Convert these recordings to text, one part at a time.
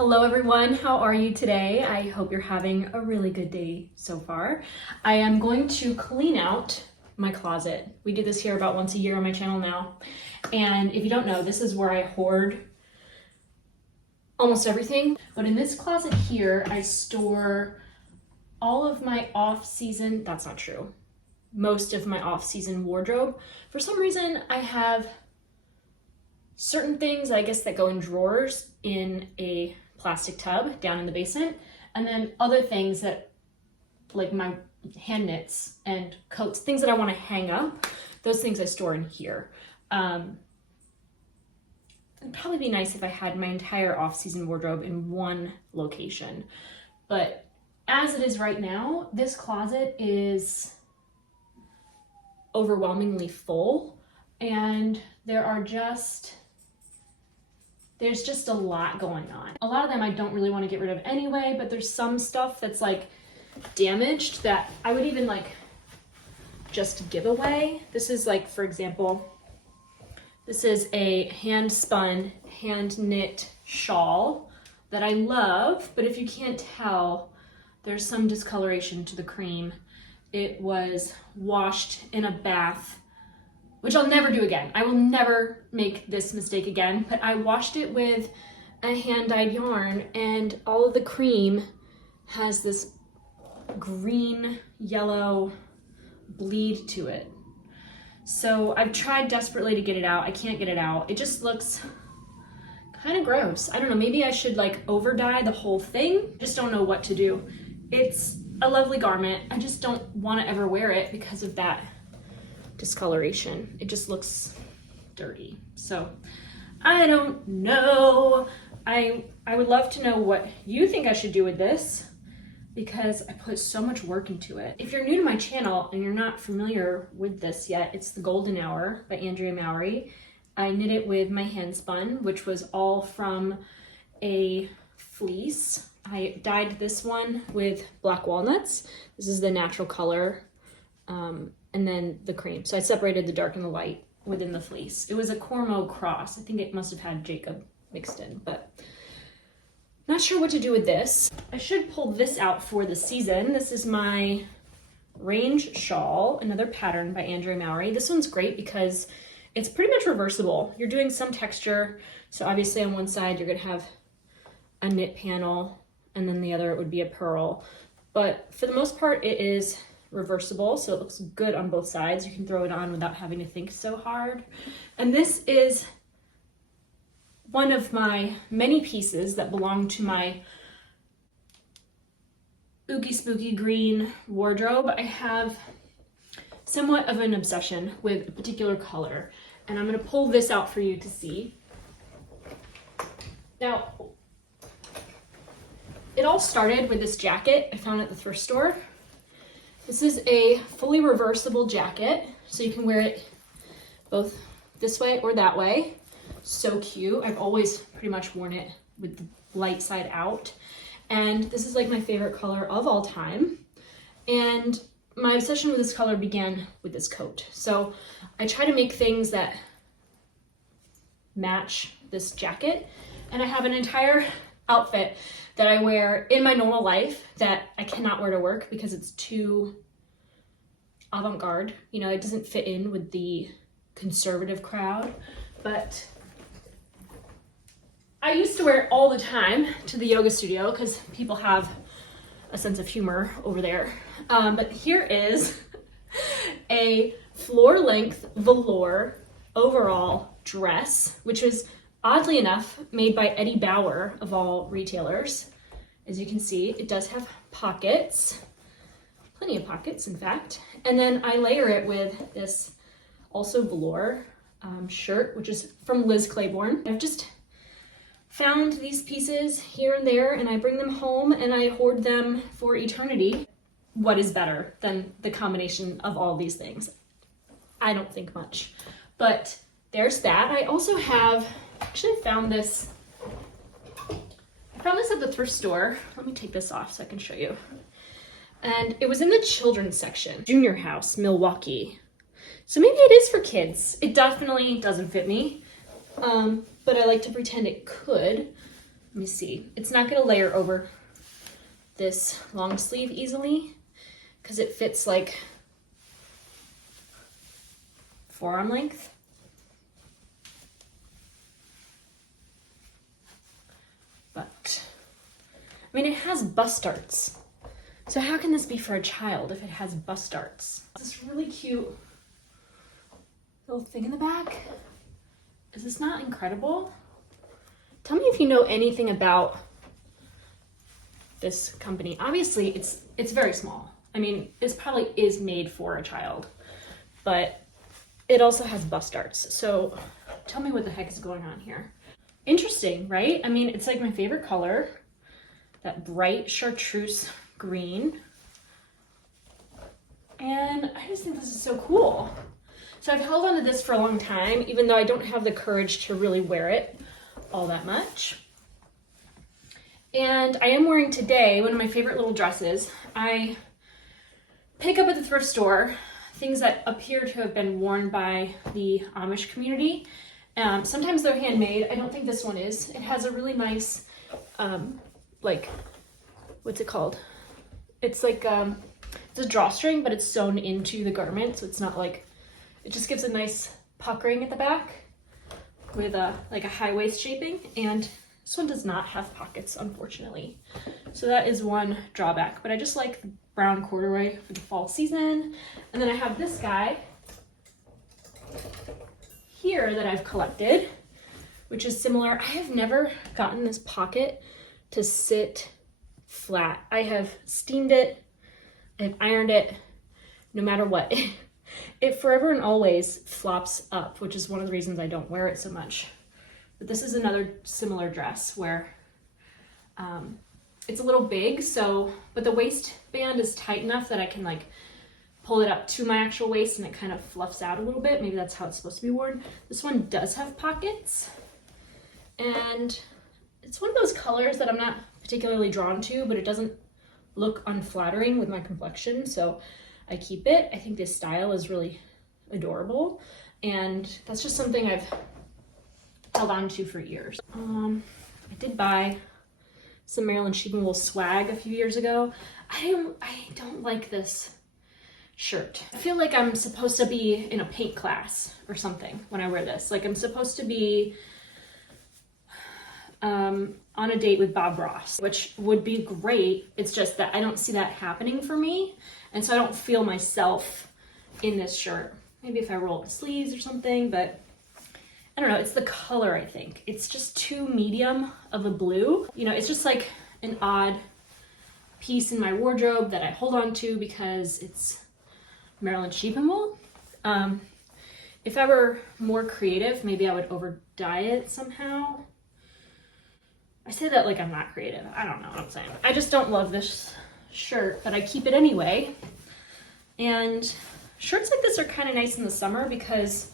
Hello everyone, how are you today? I hope you're having a really good day so far. I am going to clean out my closet. We do this here about once a year on my channel now. And if you don't know, this is where I hoard almost everything. But in this closet here, I store all of my off-season, that's not true, most of my off-season wardrobe. For some reason, I have certain things, I guess, that go in drawers in a plastic tub down in the basement, and then other things that, like my hand knits and coats, things that I want to hang up, those things I store in here. It'd probably be nice if I had my entire off-season wardrobe in one location, but as it is right now, this closet is overwhelmingly full, and there's just a lot going on. A lot of them I don't really want to get rid of anyway, but there's some stuff that's like damaged that I would even like just give away. This is like, for example, this is a hand spun, hand knit shawl that I love, but if you can't tell, there's some discoloration to the cream. It was washed in a bath, which I'll never do again. I will never make this mistake again, but I washed it with a hand-dyed yarn, and all of the cream has this green, yellow bleed to it. So I've tried desperately to get it out. I can't get it out. It just looks kind of gross. I don't know, maybe I should like over dye the whole thing. Just don't know what to do. It's a lovely garment. I just don't want to ever wear it because of that discoloration. It just looks dirty. So I don't know. I would love to know what you think I should do with this, because I put so much work into it. If you're new to my channel and you're not familiar with this yet, it's the Golden Hour by Andrea Mowry. I knit it with my hand spun, which was all from a fleece. I dyed this one with black walnuts. This is the natural color. And then the cream. So I separated the dark and the light within the fleece. It was a Cormo cross. I think it must have had Jacob mixed in, but not sure what to do with this. I should pull this out for the season. This is my range shawl, another pattern by Andrea Mowry. This one's great because it's pretty much reversible. You're doing some texture. So obviously on one side, you're gonna have a knit panel, and then the other, it would be a purl. But for the most part, it is reversible, so it looks good on both sides. You can throw it on without having to think so hard. And this is one of my many pieces that belong to my Oogie Spooky Green wardrobe. I have somewhat of an obsession with a particular color, and I'm going to pull this out for you to see. Now, it all started with this jacket I found at the thrift store. This is a fully reversible jacket, so you can wear it both this way or that way. So cute. I've always pretty much worn it with the light side out. And this is like my favorite color of all time. And my obsession with this color began with this coat. So I try to make things that match this jacket. And I have an entire outfit that I wear in my normal life that I cannot wear to work because it's too avant-garde. You know, it doesn't fit in with the conservative crowd, but I used to wear it all the time to the yoga studio because people have a sense of humor over there. But here is a floor-length velour overall dress, which was oddly enough made by Eddie Bauer of all retailers. As you can see, it does have pockets, plenty of pockets in fact. And then I layer it with this also velour shirt, which is from Liz Claiborne. I've just found these pieces here and there, and I bring them home and I hoard them for eternity. What is better than the combination of all these things? I don't think much, but there's that. I also have, actually found this, I found this at the thrift store. Let me take this off so I can show you. And it was in the children's section, Junior House, Milwaukee. So maybe it is for kids. It definitely doesn't fit me, but I like to pretend it could. let me see. It's not gonna layer over this long sleeve easily because it fits like forearm length. But, I mean, it has bust darts. So how can this be for a child if it has bust darts? This really cute little thing in the back. Is this not incredible? Tell me if you know anything about this company. Obviously, it's very small. I mean, this probably is made for a child, but it also has bust darts. So tell me what the heck is going on here. Interesting, right? I mean, it's like my favorite color, that bright chartreuse green. And I just think this is so cool. So I've held on to this for a long time, even though I don't have the courage to really wear it all that much. And I am wearing today one of my favorite little dresses. I pick up at the thrift store things that appear to have been worn by the Amish community. Sometimes they're handmade. I don't think this one is. It has a really nice, like, what's it called? It's like, it's a drawstring, but it's sewn into the garment. So it's not like, it just gives a nice puckering at the back with like a high waist shaping. And this one does not have pockets, unfortunately. So that is one drawback, but I just like the brown corduroy for the fall season. And then I have this guy here that I've collected, which is similar. I have never gotten this pocket to sit flat. I have steamed it, I've ironed it, no matter what. It forever and always flops up, which is one of the reasons I don't wear it so much. But this is another similar dress where it's a little big, so, but the waistband is tight enough that I can like pull it up to my actual waist and it kind of fluffs out a little bit. Maybe that's how it's supposed to be worn. This one does have pockets, and it's one of those colors that I'm not particularly drawn to, but it doesn't look unflattering with my complexion, so I keep it. I think this style is really adorable, and that's just something I've held on to for years. I did buy some Marilyn Sheeping Wool swag a few years ago. I don't like this shirt. I feel like I'm supposed to be in a paint class or something when I wear this. Like I'm supposed to be on a date with Bob Ross, which would be great. It's just that I don't see that happening for me. And so I don't feel myself in this shirt. Maybe if I roll up the sleeves or something, but I don't know, it's the color, I think. It's just too medium of a blue. You know, it's just like an odd piece in my wardrobe that I hold on to because it's Marilyn Sheeping Wool. If I were more creative, maybe I would over dye it somehow. I say that like I'm not creative. I don't know what I'm saying. I just don't love this shirt, but I keep it anyway. And shirts like this are kind of nice in the summer because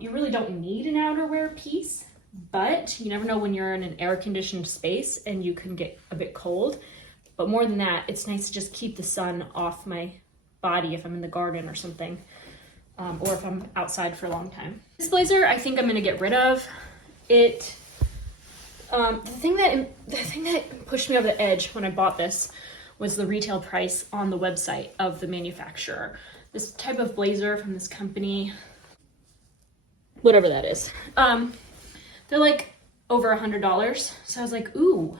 you really don't need an outerwear piece, but you never know when you're in an air-conditioned space and you can get a bit cold. But more than that, it's nice to just keep the sun off my body if I'm in the garden or something, or if I'm outside for a long time. This blazer, I think I'm gonna get rid of. It, the thing that pushed me over the edge when I bought this was the retail price on the website of the manufacturer. This type of blazer from this company, whatever that is, they're like over $100. So I was like, ooh,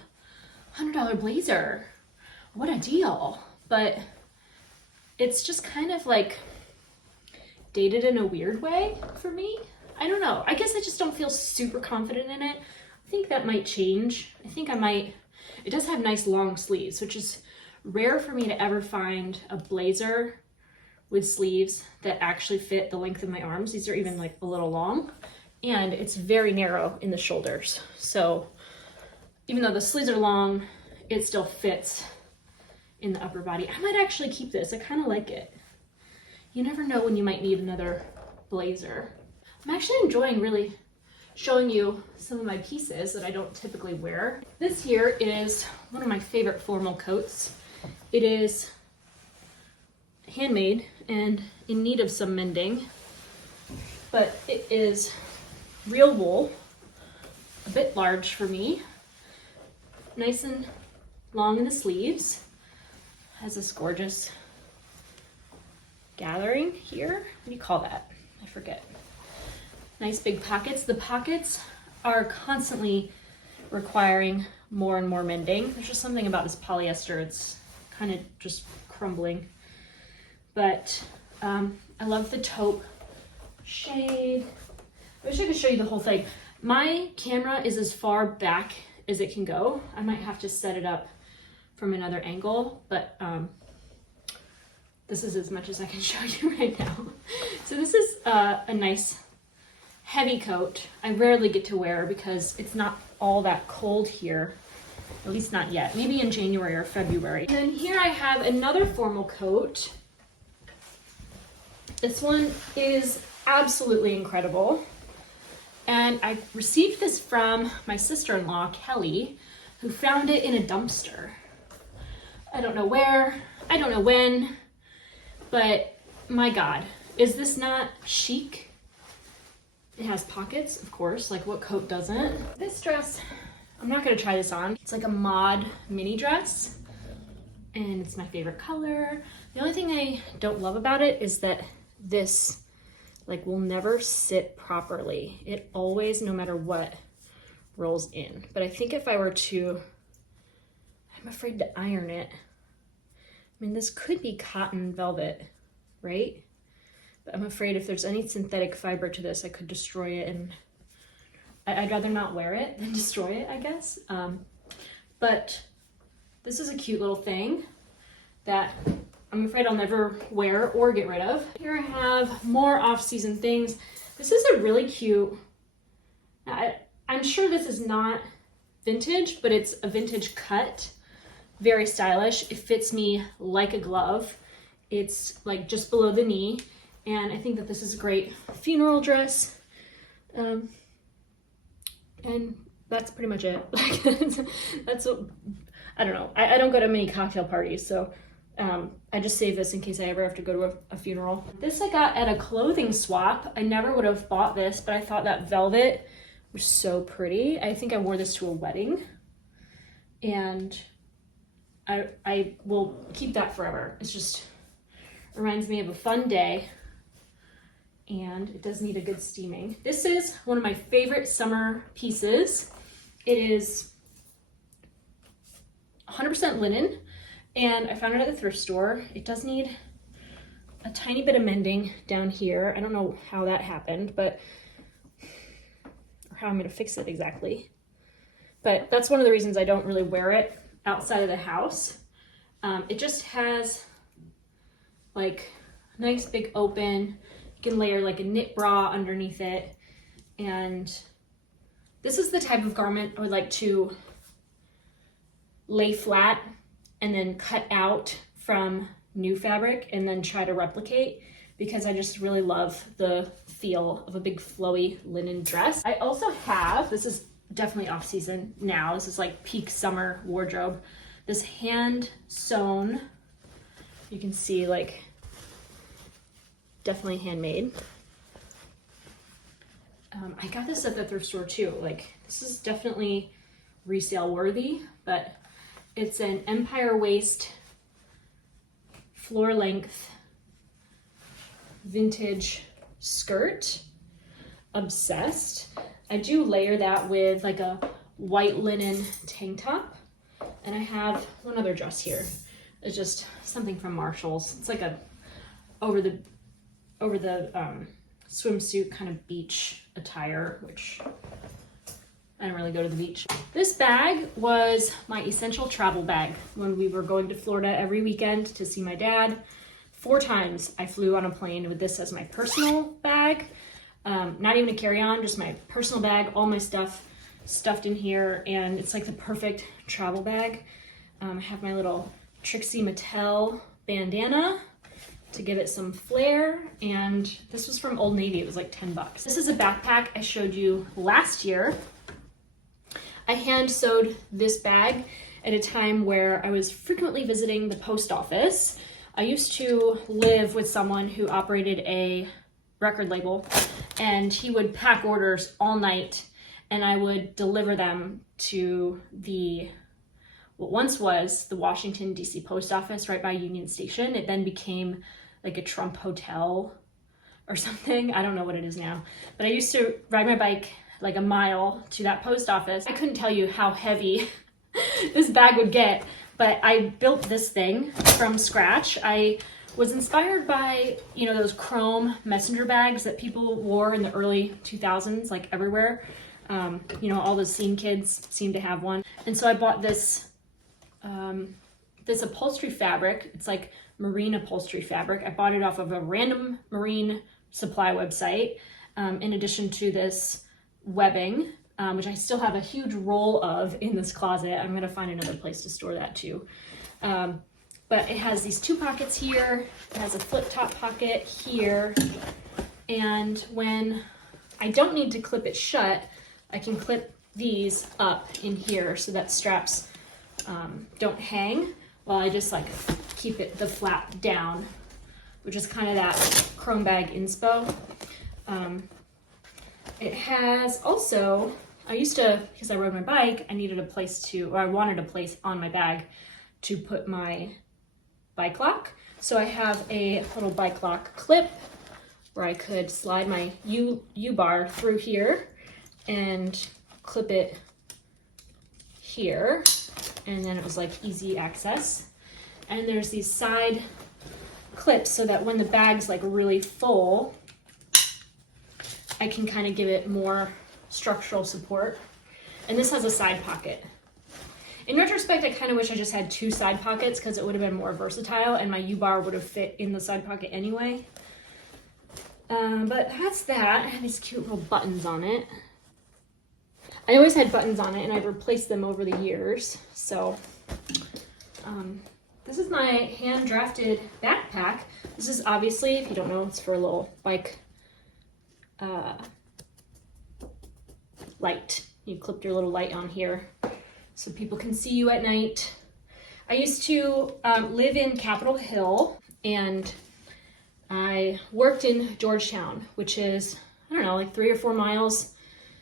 $100 blazer, what a deal. But it's just kind of like dated in a weird way for me. I don't know. I guess I just don't feel super confident in it. I think that might change. I think I might. It does have nice long sleeves, which is rare for me to ever find a blazer with sleeves that actually fit the length of my arms. These are even like a little long, and it's very narrow in the shoulders. So even though the sleeves are long, it still fits in the upper body. I might actually keep this. I kind of like it. You never know when you might need another blazer. I'm actually enjoying really showing you some of my pieces that I don't typically wear. This here is one of my favorite formal coats. It is handmade and in need of some mending, but it is real wool, a bit large for me. Nice and long in the sleeves. Has this gorgeous gathering here. What do you call that? I forget. Nice big pockets. The pockets are constantly requiring more and more mending. There's just something about this polyester. It's kind of just crumbling. But I love the taupe shade. I wish I could show you the whole thing. My camera is as far back as it can go. I might have to set it up from another angle, but this is as much as I can show you right now. So this is a nice heavy coat. I rarely get to wear because it's not all that cold here, at least not yet. Maybe in January or February. And then here I have another formal coat. This one is absolutely incredible. And I received this from my sister-in-law, Kelly, who found it in a dumpster. I don't know where, I don't know when, but my God, is this not chic? It has pockets, of course, like what coat doesn't? This dress, I'm not gonna try this on. It's like a mod mini dress, and it's my favorite color. The only thing I don't love about it is that this like will never sit properly. It always, no matter what, rolls in. But I think if I were to, I'm afraid to iron it. I mean, this could be cotton velvet, right? But I'm afraid if there's any synthetic fiber to this, I could destroy it, and I'd rather not wear it than destroy it, I guess. But this is a cute little thing that I'm afraid I'll never wear or get rid of. Here I have more off-season things. This is a really cute, I'm sure this is not vintage, but it's a vintage cut. Very stylish. It fits me like a glove. It's like just below the knee. And I think that this is a great funeral dress. And that's pretty much it. That's what, I don't know. I don't go to many cocktail parties, so I just save this in case I ever have to go to a funeral. This I got at a clothing swap. I never would have bought this, but I thought that velvet was so pretty. I think I wore this to a wedding, and I will keep that forever. It's just reminds me of a fun day, and it does need a good steaming. This is one of my favorite summer pieces. It is 100% linen, and I found it at the thrift store. It does need a tiny bit of mending down here. I don't know how that happened, but or how I'm gonna fix it exactly. But that's one of the reasons I don't really wear it outside of the house. It just has like a nice big open. You can layer like a knit bra underneath it. And this is the type of garment I would like to lay flat and then cut out from new fabric and then try to replicate, because I just really love the feel of a big flowy linen dress. I also have, this is definitely off season now, this is like peak summer wardrobe, this hand sewn, you can see like definitely handmade. I got this at the thrift store too. Like, this is definitely resale worthy, but it's an empire waist, floor length, vintage skirt. Obsessed. I do layer that with like a white linen tank top. And I have one other dress here. It's just something from Marshall's. It's like a over the swimsuit kind of beach attire, which I don't really go to the beach. This bag was my essential travel bag when we were going to Florida every weekend to see my dad. 4 times I flew on a plane with this as my personal bag. Not even a carry-on, just my personal bag, all my stuff stuffed in here, and it's like the perfect travel bag. I have my little Trixie Mattel bandana to give it some flair, and this was from Old Navy. It was like 10 bucks. This is a backpack I showed you last year. I hand sewed this bag at a time where I was frequently visiting the post office. I used to live with someone who operated a record label, and he would pack orders all night and I would deliver them to what once was the Washington, D.C. post office right by Union Station. It then became like a Trump hotel or something. I don't know what it is now. But I used to ride my bike like a mile to that post office. I couldn't tell you how heavy this bag would get, but I built this thing from scratch. I was inspired by, you know, those chrome messenger bags that people wore in the early 2000s, like everywhere. You know, all the scene kids seem to have one. And so I bought this this upholstery fabric. It's like marine upholstery fabric. I bought it off of a random marine supply website, in addition to this webbing, which I still have a huge roll of in this closet. I'm gonna find another place to store that too. But it has these two pockets here. It has a flip top pocket here. And when I don't need to clip it shut, I can clip these up in here so that straps don't hang, while I just like keep the flap down, which is kind of that chrome bag inspo. It has also, I used to, because I rode my bike, I needed a place to, or I wanted a place on my bag to put my bike lock. So I have a little bike lock clip where I could slide my U-bar through here and clip it here. And then it was like easy access. And there's these side clips so that when the bag's like really full, I can kind of give it more structural support. And this has a side pocket. In retrospect, I kind of wish I just had two side pockets because it would have been more versatile and my U-bar would have fit in the side pocket anyway. But that's that. I have these cute little buttons on it. I always had buttons on it and I've replaced them over the years. So this is my hand-drafted backpack. This is obviously, if you don't know, it's for a little bike light. You clip your little light on here so people can see you at night. I used to live in Capitol Hill, and I worked in Georgetown, which is, I don't know, like 3 or 4 miles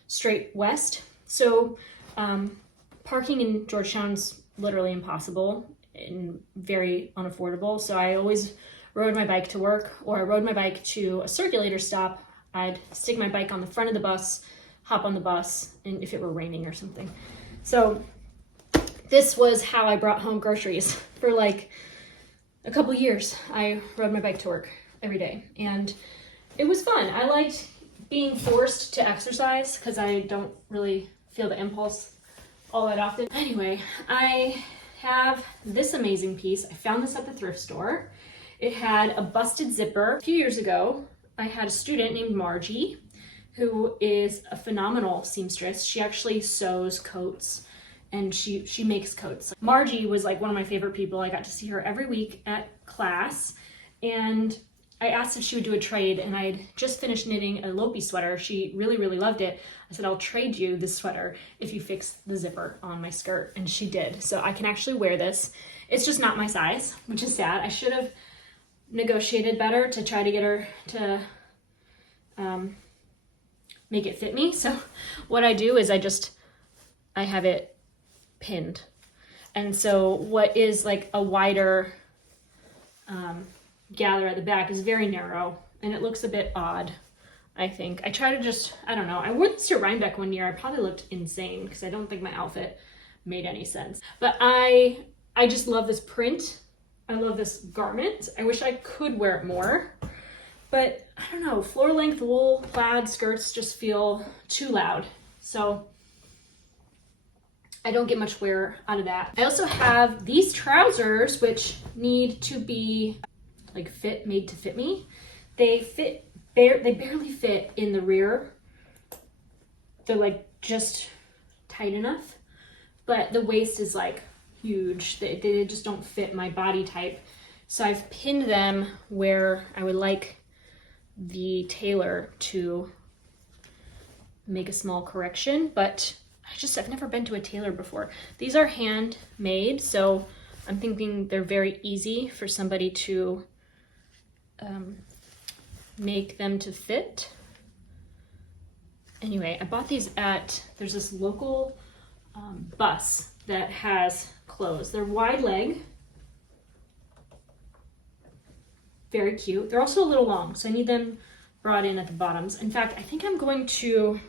straight west. So parking in Georgetown's literally impossible and very unaffordable. So I always rode my bike to work, or I rode my bike to a circulator stop. I'd stick my bike on the front of the bus, hop on the bus, and if it were raining or something. So this was how I brought home groceries for like a couple years. I rode my bike to work every day and it was fun. I liked being forced to exercise because I don't really feel the impulse all that often. Anyway, I have this amazing piece. I found this at the thrift store. It had a busted zipper. A few years ago, I had a student named Margie who is a phenomenal seamstress. She actually sews coats and she makes coats. Margie was like one of my favorite people. I got to see her every week at class, and I asked if she would do a trade, and I'd just finished knitting a Lopi sweater. She really, really loved it. I said, I'll trade you this sweater if you fix the zipper on my skirt, and she did. So I can actually wear this. It's just not my size, which is sad. I should have negotiated better to try to get her to make it fit me. So what I do is I have it pinned. And so what is like a wider gather at the back is very narrow, and it looks a bit odd, I think. I try to just, I don't know. I wore this to Rhinebeck one year. I probably looked insane because I don't think my outfit made any sense. But I just love this print. I love this garment. I wish I could wear it more. But I don't know, floor length wool plaid skirts just feel too loud. So I don't get much wear out of that. I also have these trousers, which need to be like made to fit me. They barely fit in the rear. They're like just tight enough, but the waist is like huge. They just don't fit my body type. So I've pinned them where I would like the tailor to make a small correction, but I've never been to a tailor before. These are handmade, so I'm thinking they're very easy for somebody to make them to fit. Anyway, I bought these there's this local bus that has clothes. They're wide leg, very cute. They're also a little long, so I need them brought in at the bottoms. In fact, I think I'm going to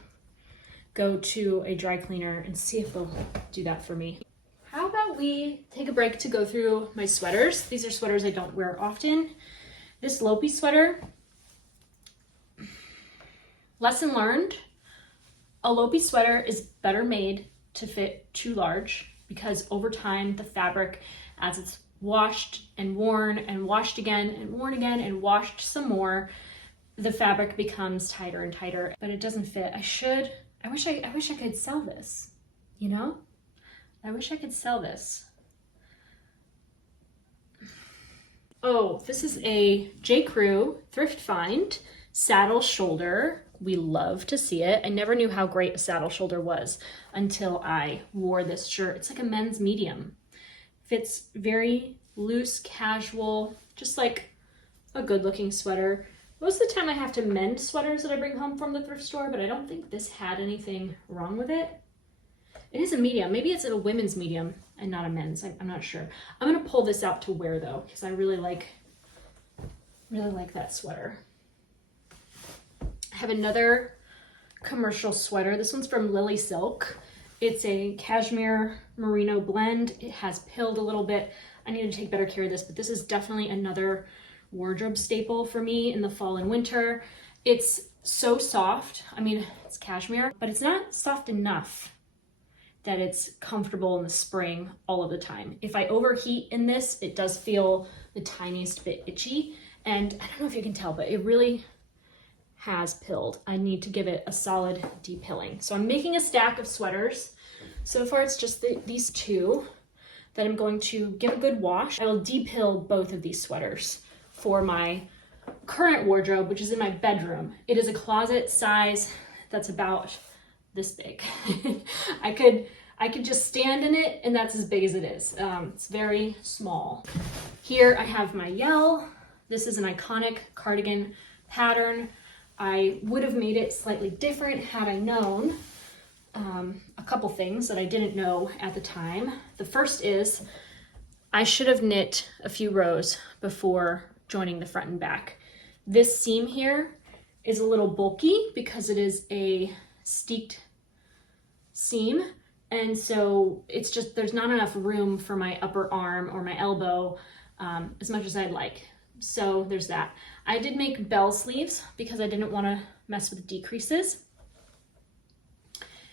go to a dry cleaner and see if they'll do that for me. How about we take a break to go through my sweaters? These are sweaters I don't wear often. This Lopi sweater, lesson learned, a Lopi sweater is better made to fit too large because over time the fabric, as it's washed and worn and washed again and worn again and washed some more, the fabric becomes tighter and tighter, but it doesn't fit. I wish I could sell this, you know? I wish I could sell this. Oh, this is a J. Crew thrift find, saddle shoulder. We love to see it. I never knew how great a saddle shoulder was until I wore this shirt. It's like a men's medium. Fits very loose, casual, just like a good looking sweater. Most of the time I have to mend sweaters that I bring home from the thrift store, but I don't think this had anything wrong with it. It is a medium. Maybe it's a women's medium and not a men's. I'm not sure. I'm gonna pull this out to wear though, because I really like that sweater. I have another commercial sweater. This one's from Lily Silk. It's a cashmere merino blend. It has pilled a little bit. I need to take better care of this, but this is definitely another wardrobe staple for me in the fall and winter. It's so soft. I mean, it's cashmere, but it's not soft enough that it's comfortable in the spring all of the time. If I overheat in this, it does feel the tiniest bit itchy. And I don't know if you can tell, but it really has pilled. I need to give it a solid depilling. So I'm making a stack of sweaters. So far it's just these two that I'm going to give a good wash. I will depill both of these sweaters for my current wardrobe, which is in my bedroom. It is a closet size that's about this big. I could just stand in it and that's as big as it is. It's very small. Here I have my Yell. This is an iconic cardigan pattern. I would have made it slightly different had I known a couple things that I didn't know at the time. The first is I should have knit a few rows before joining the front and back. This seam here is a little bulky because it is a steeked seam, and so it's just there's not enough room for my upper arm or my elbow as much as I'd like. So there's that. I did make bell sleeves because I didn't want to mess with the decreases,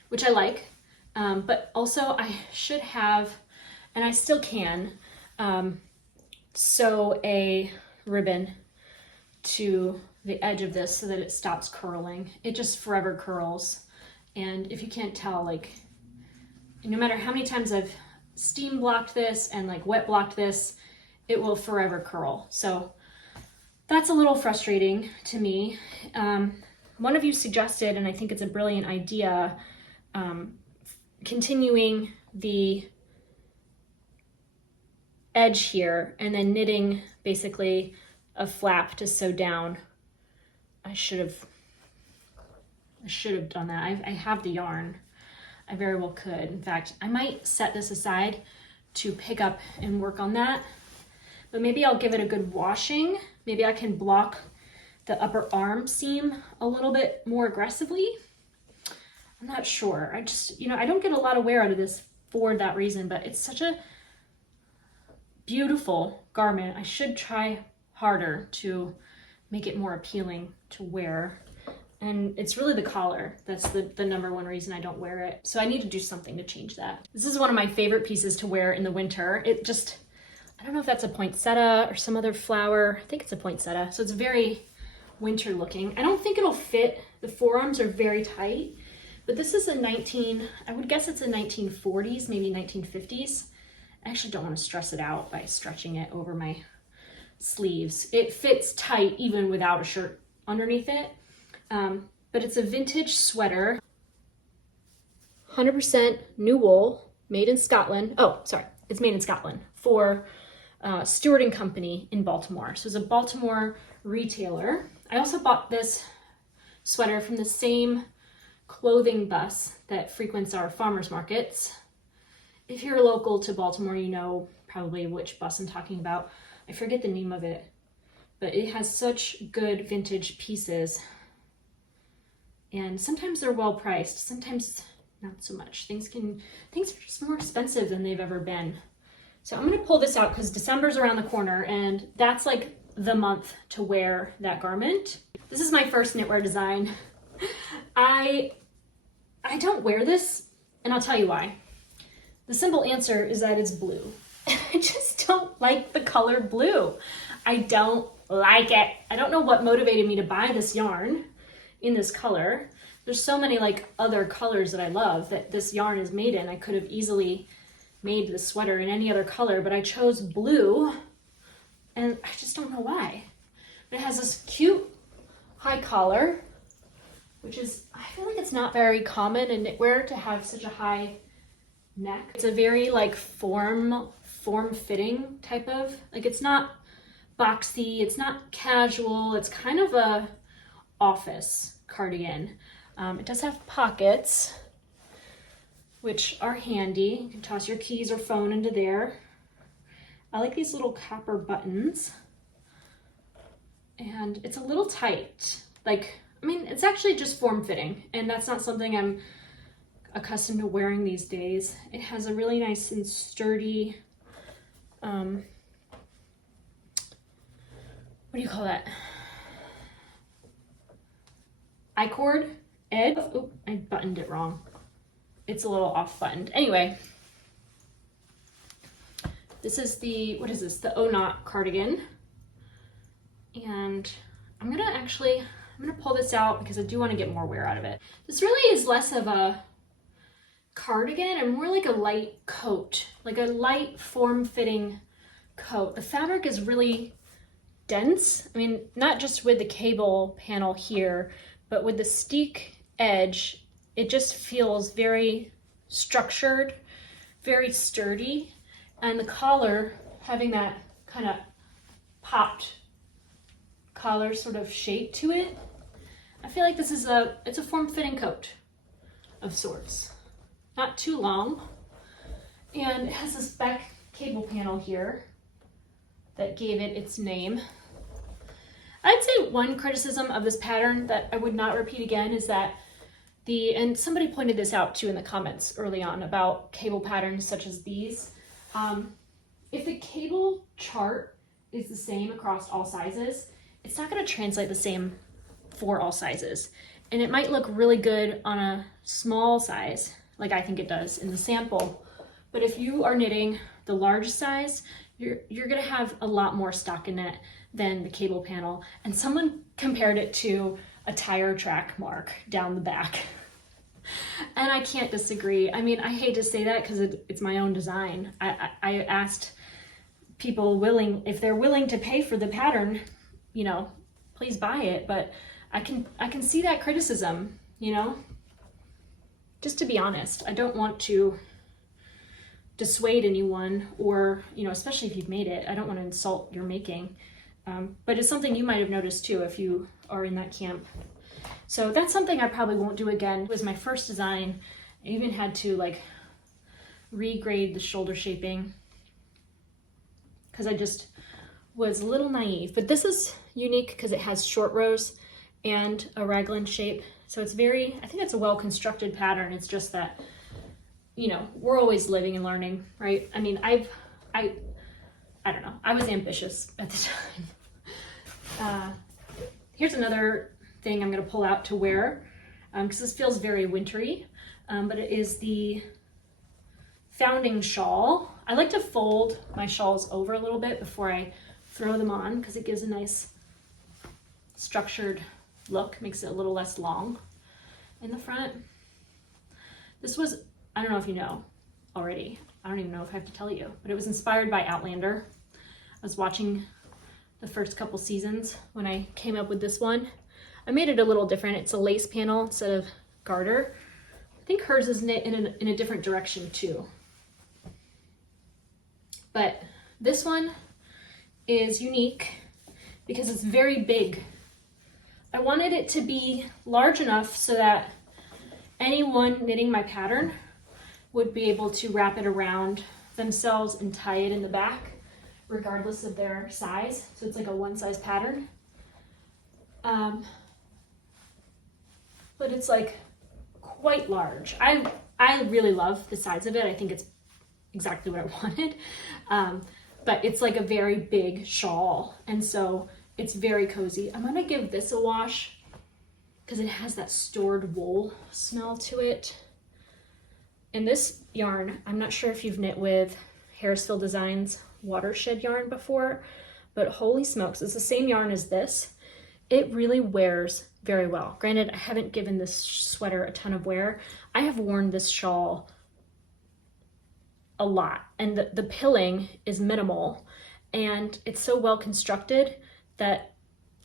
which I like, but also I should have, and I still can, sew a ribbon to the edge of this so that it stops curling. It just forever curls. And if you can't tell, like, no matter how many times I've steam blocked this and like wet blocked this, it will forever curl. So that's a little frustrating to me. One of you suggested, and I think it's a brilliant idea, continuing the edge here and then knitting basically a flap to sew down. I should have done that. I have the yarn. I very well could. In fact, I might set this aside to pick up and work on that, but maybe I'll give it a good washing. Maybe I can block the upper arm seam a little bit more aggressively. I'm not sure. I just, I don't get a lot of wear out of this for that reason, but it's such a beautiful garment. I should try harder to make it more appealing to wear. And it's really the collar that's the number one reason I don't wear it. So I need to do something to change that. This is one of my favorite pieces to wear in the winter. It just, I don't know if that's a poinsettia or some other flower. I think it's a poinsettia. So it's very winter looking. I don't think it'll fit. The forearms are very tight, but this is I would guess it's a 1940s, maybe 1950s. I actually don't want to stress it out by stretching it over my sleeves. It fits tight even without a shirt underneath it. But it's a vintage sweater, 100% new wool, made in Scotland. Oh, sorry, it's made in Scotland for Stewart & Company in Baltimore. So it's a Baltimore retailer. I also bought this sweater from the same clothing bus that frequents our farmers markets. If you're local to Baltimore, you know probably which bus I'm talking about. I forget the name of it, but it has such good vintage pieces. And sometimes they're well priced, sometimes not so much. Things are just more expensive than they've ever been. So I'm gonna pull this out because December's around the corner and that's like the month to wear that garment. This is my first knitwear design. I don't wear this, and I'll tell you why. The simple answer is that it's blue. I just don't like the color blue. I don't like it. I don't know what motivated me to buy this yarn in this color. There's so many like other colors that I love that this yarn is made in. I could have easily made the sweater in any other color, but I chose blue and I just don't know why. It has this cute high collar, which is, I feel like it's not very common in knitwear to have such a high neck. It's a very like form-fitting type of, like it's not boxy, it's not casual, it's kind of a office cardigan. It does have pockets, which are handy. You can toss your keys or phone into there. I like these little copper buttons. And it's a little tight. Like, I mean, it's actually just form-fitting, and that's not something I'm accustomed to wearing these days. It has a really nice and sturdy, what do you call that? I-cord edge. Oh, I buttoned it wrong. It's a little off buttoned. Anyway, this is the, what is this? The O-Knot cardigan. And I'm gonna pull this out because I do want to get more wear out of it. This really is less of a cardigan and more like a light coat, like a light form-fitting coat. The fabric is really dense. I mean, not just with the cable panel here, but with the steek edge, it just feels very structured, very sturdy. And the collar, having that kind of popped collar sort of shape to it, I feel like this is it's a form-fitting coat of sorts. Not too long. And it has this back cable panel here that gave it its name. I'd say one criticism of this pattern that I would not repeat again is that and somebody pointed this out too in the comments early on about cable patterns such as these. If the cable chart is the same across all sizes, it's not going to translate the same for all sizes. And it might look really good on a small size, like I think it does in the sample. But if you are knitting the large size, you're going to have a lot more stockinette than the cable panel. And someone compared it to a tire track mark down the back. And I can't disagree. I mean, I hate to say that because it's my own design. I asked people if they're willing to pay for the pattern, you know, please buy it. But I can see that criticism, you know. Just to be honest, I don't want to dissuade anyone, or, you know, especially if you've made it, I don't want to insult your making. But it's something you might have noticed too if you are in that camp. So that's something I probably won't do again. It was my first design. I even had to like regrade the shoulder shaping because I just was a little naive. But this is unique because it has short rows and a raglan shape. So it's I think it's a well-constructed pattern. It's just that, you know, we're always living and learning, right? I mean, I don't know. I was ambitious at the time. Here's another thing I'm going to pull out to wear because this feels very wintry, but it is the founding shawl. I like to fold my shawls over a little bit before I throw them on because it gives a nice structured look, makes it a little less long in the front. This was, I don't know if you know already, I don't even know if I have to tell you, but it was inspired by Outlander. I was watching the first couple seasons when I came up with this one. I made it a little different. It's a lace panel instead of garter. I think hers is knit in a different direction too. But this one is unique because it's very big. I wanted it to be large enough so that anyone knitting my pattern would be able to wrap it around themselves and tie it in the back, regardless of their size. So it's like a one size pattern. But it's like quite large. I really love the size of it. I think it's exactly what I wanted. But it's like a very big shawl, and so it's very cozy. I'm gonna give this a wash because it has that stored wool smell to it. And this yarn, I'm not sure if you've knit with Harrisville Designs watershed yarn before, but holy smokes, it's the same yarn as this. It really wears very well. Granted, I haven't given this sweater a ton of wear. I have worn this shawl a lot, and the pilling is minimal, and it's so well constructed that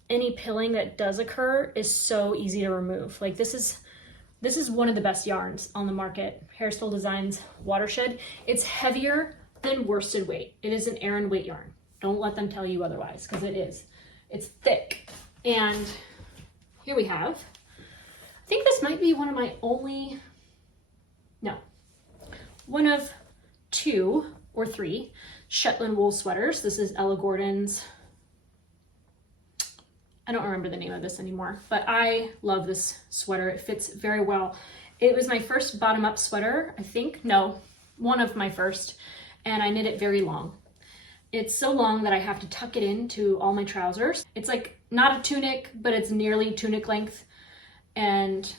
any pilling that does occur is so easy to remove. Like this is one of the best yarns on the market, Harrisville Designs Watershed. It's heavier than worsted weight. It is an Aran weight yarn. Don't let them tell you otherwise, because it is. It's thick. And here we have, I think this might be one of my only, no, one of 2 or 3 Shetland wool sweaters. This is Ella Gordon's, I don't remember the name of this anymore, but I love this sweater. It fits very well. It was my first bottom-up sweater, I think. No, one of my first, and I knit it very long. It's so long that I have to tuck it into all my trousers. It's like not a tunic, but it's nearly tunic length, and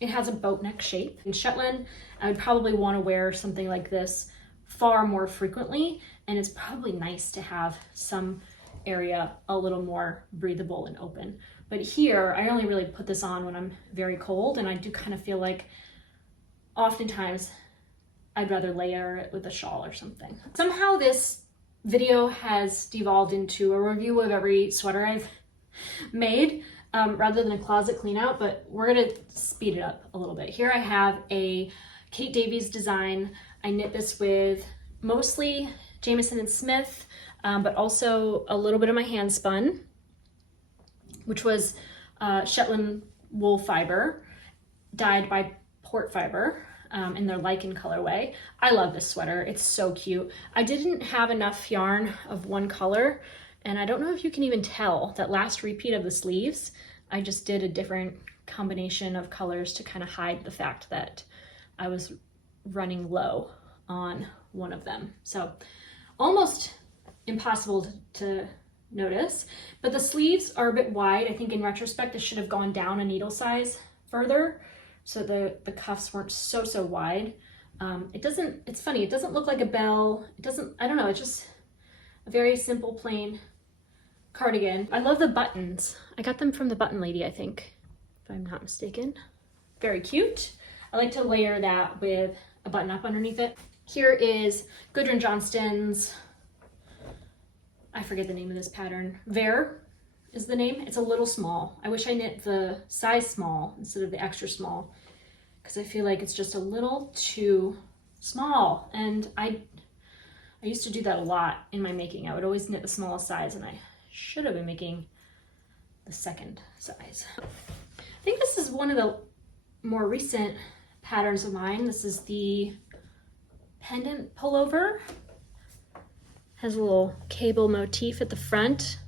it has a boat neck shape. In Shetland, I would probably want to wear something like this far more frequently, and it's probably nice to have some area a little more breathable and open. But here, I only really put this on when I'm very cold, and I do kind of feel like oftentimes I'd rather layer it with a shawl or something. Somehow this video has devolved into a review of every sweater I've made rather than a closet clean out, but we're gonna speed it up a little bit. Here I have a Kate Davies design. I knit this with mostly Jamieson and Smith, but also a little bit of my hand spun, which was Shetland wool fiber dyed by Port Fiber in their lichen colorway. I love this sweater. It's so cute. I didn't have enough yarn of one color, and I don't know if you can even tell that last repeat of the sleeves, I just did a different combination of colors to kind of hide the fact that I was running low on one of them. So almost impossible to notice, but the sleeves are a bit wide. I think in retrospect, I should have gone down a needle size further so the cuffs weren't so wide. It's funny, it doesn't look like a bell. It doesn't, I don't know, it's just a very simple plain cardigan. I love the buttons. I got them from the Button Lady, I think, if I'm not mistaken. Very cute. I like to layer that with a button up underneath it. Here is Gudrun Johnston's, I forget the name of this pattern. Vare is the name. It's a little small. I wish I knit the size small instead of the extra small, because I feel like it's just a little too small. And I used to do that a lot in my making. I would always knit the smallest size, and I should have been making the second size. I think this is one of the more recent patterns of mine. This is the pendant pullover. Has a little cable motif at the front.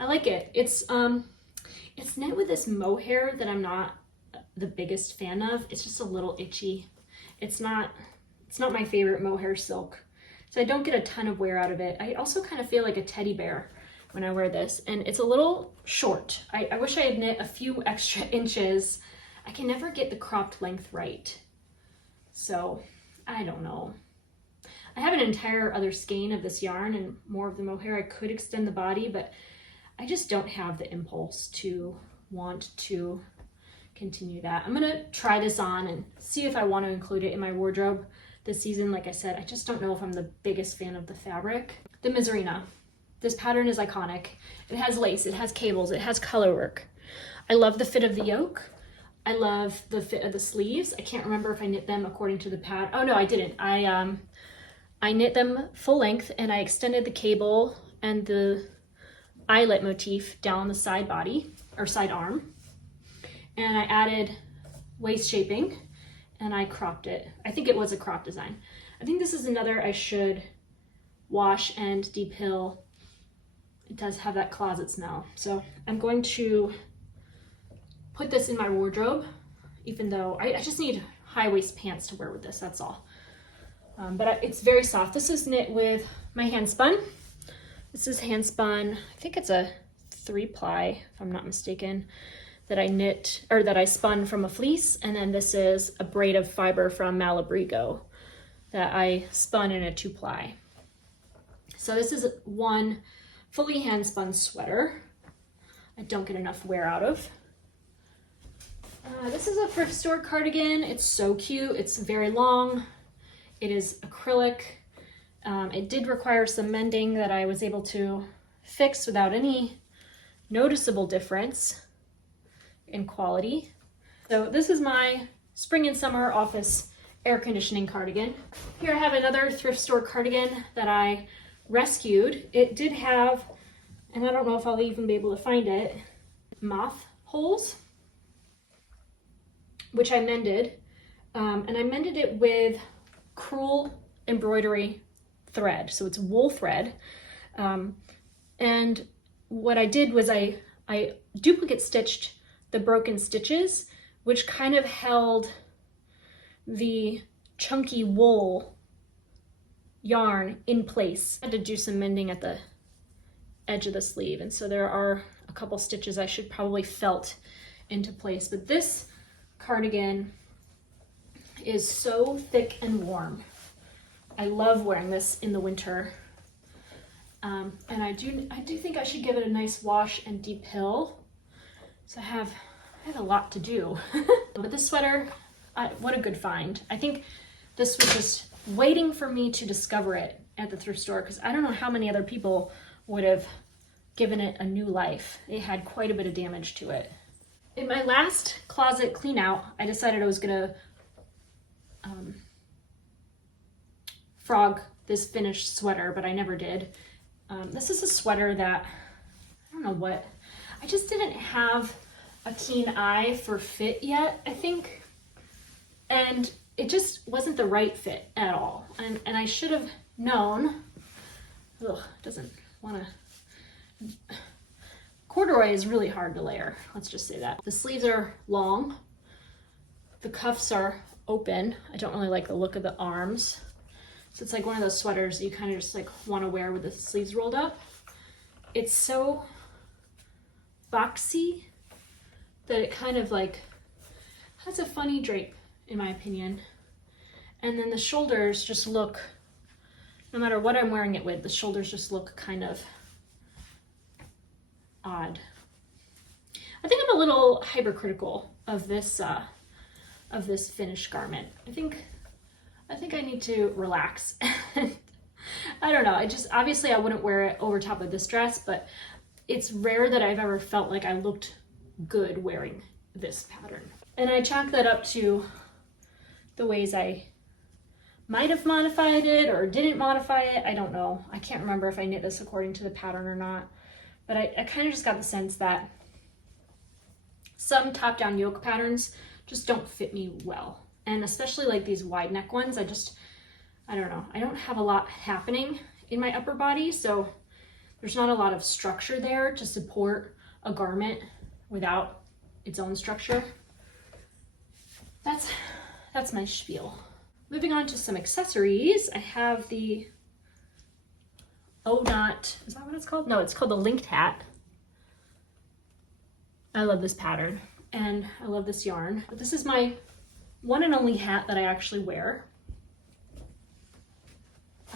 I like it. It's knit with this mohair that I'm not the biggest fan of. It's just a little itchy. It's not my favorite mohair silk, so I don't get a ton of wear out of it. I also kind of feel like a teddy bear when I wear this, and it's a little short. I wish I had knit a few extra inches. I can never get the cropped length right, so I don't know. I have an entire other skein of this yarn and more of the mohair. I could extend the body, but I just don't have the impulse to want to continue that. I'm gonna try this on and see if I want to include it in my wardrobe this season. Like I said, I just don't know if I'm the biggest fan of the fabric. The Miserina. This pattern is iconic. It has lace, it has cables, it has color work. I love the fit of the yoke. I love the fit of the sleeves. I can't remember if I knit them according to the pattern. Oh no, I didn't. I knit them full length, and I extended the cable and the eyelet motif down the side body or side arm, and I added waist shaping and I cropped it. I think it was a crop design. I think this is another I should wash and depill. It does have that closet smell. So I'm going to put this in my wardrobe, even though I just need high waist pants to wear with this, that's all. But it's very soft. This is knit with my hand spun. This is hand spun, I think it's a 3-ply, if I'm not mistaken, that I knit, or that I spun from a fleece. And then this is a braid of fiber from Malabrigo that I spun in a 2-ply. So this is one fully hand spun sweater. I don't get enough wear out of. This is a thrift store cardigan. It's so cute. It's very long. It is acrylic. It did require some mending that I was able to fix without any noticeable difference in quality. So this is my spring and summer office air conditioning cardigan. Here I have another thrift store cardigan that I rescued. It did have, and I don't know if I'll even be able to find it, moth holes, which I mended. And I mended it with crewel embroidery thread. So it's wool thread. And what I did was I duplicate stitched the broken stitches, which kind of held the chunky wool yarn in place. I had to do some mending at the edge of the sleeve, and so there are a couple stitches I should probably felt into place. But this cardigan is so thick and warm. I love wearing this in the winter. And I do think I should give it a nice wash and depill. So I have a lot to do. But this sweater, what a good find. I think this was just waiting for me to discover it at the thrift store, because I don't know how many other people would have given it a new life. It had quite a bit of damage to it. In my last closet clean out, I decided I was gonna frog this finished sweater, but I never did. This is a sweater that, I don't know what, I just didn't have a keen eye for fit yet, I think. And it just wasn't the right fit at all. And I should have known, doesn't wanna, corduroy is really hard to layer, let's just say that. The sleeves are long, the cuffs are open. I don't really like the look of the arms. So it's like one of those sweaters you kind of just like want to wear with the sleeves rolled up. It's so boxy that it kind of like has a funny drape, in my opinion. And then the shoulders just look, no matter what I'm wearing it with, the shoulders just look kind of odd. I think I'm a little hypercritical of this finished garment. I think I need to relax. I don't know. Obviously I wouldn't wear it over top of this dress, but it's rare that I've ever felt like I looked good wearing this pattern. And I chalk that up to the ways I might have modified it or didn't modify it. I don't know. I can't remember if I knit this according to the pattern or not, but I kind of just got the sense that some top-down yoke patterns just don't fit me well. And especially like these wide neck ones, I don't know. I don't have a lot happening in my upper body, so there's not a lot of structure there to support a garment without its own structure. That's my spiel. Moving on to some accessories, I have the is that what it's called? No, it's called the linked hat. I love this pattern and I love this yarn. But this is my one and only hat that I actually wear.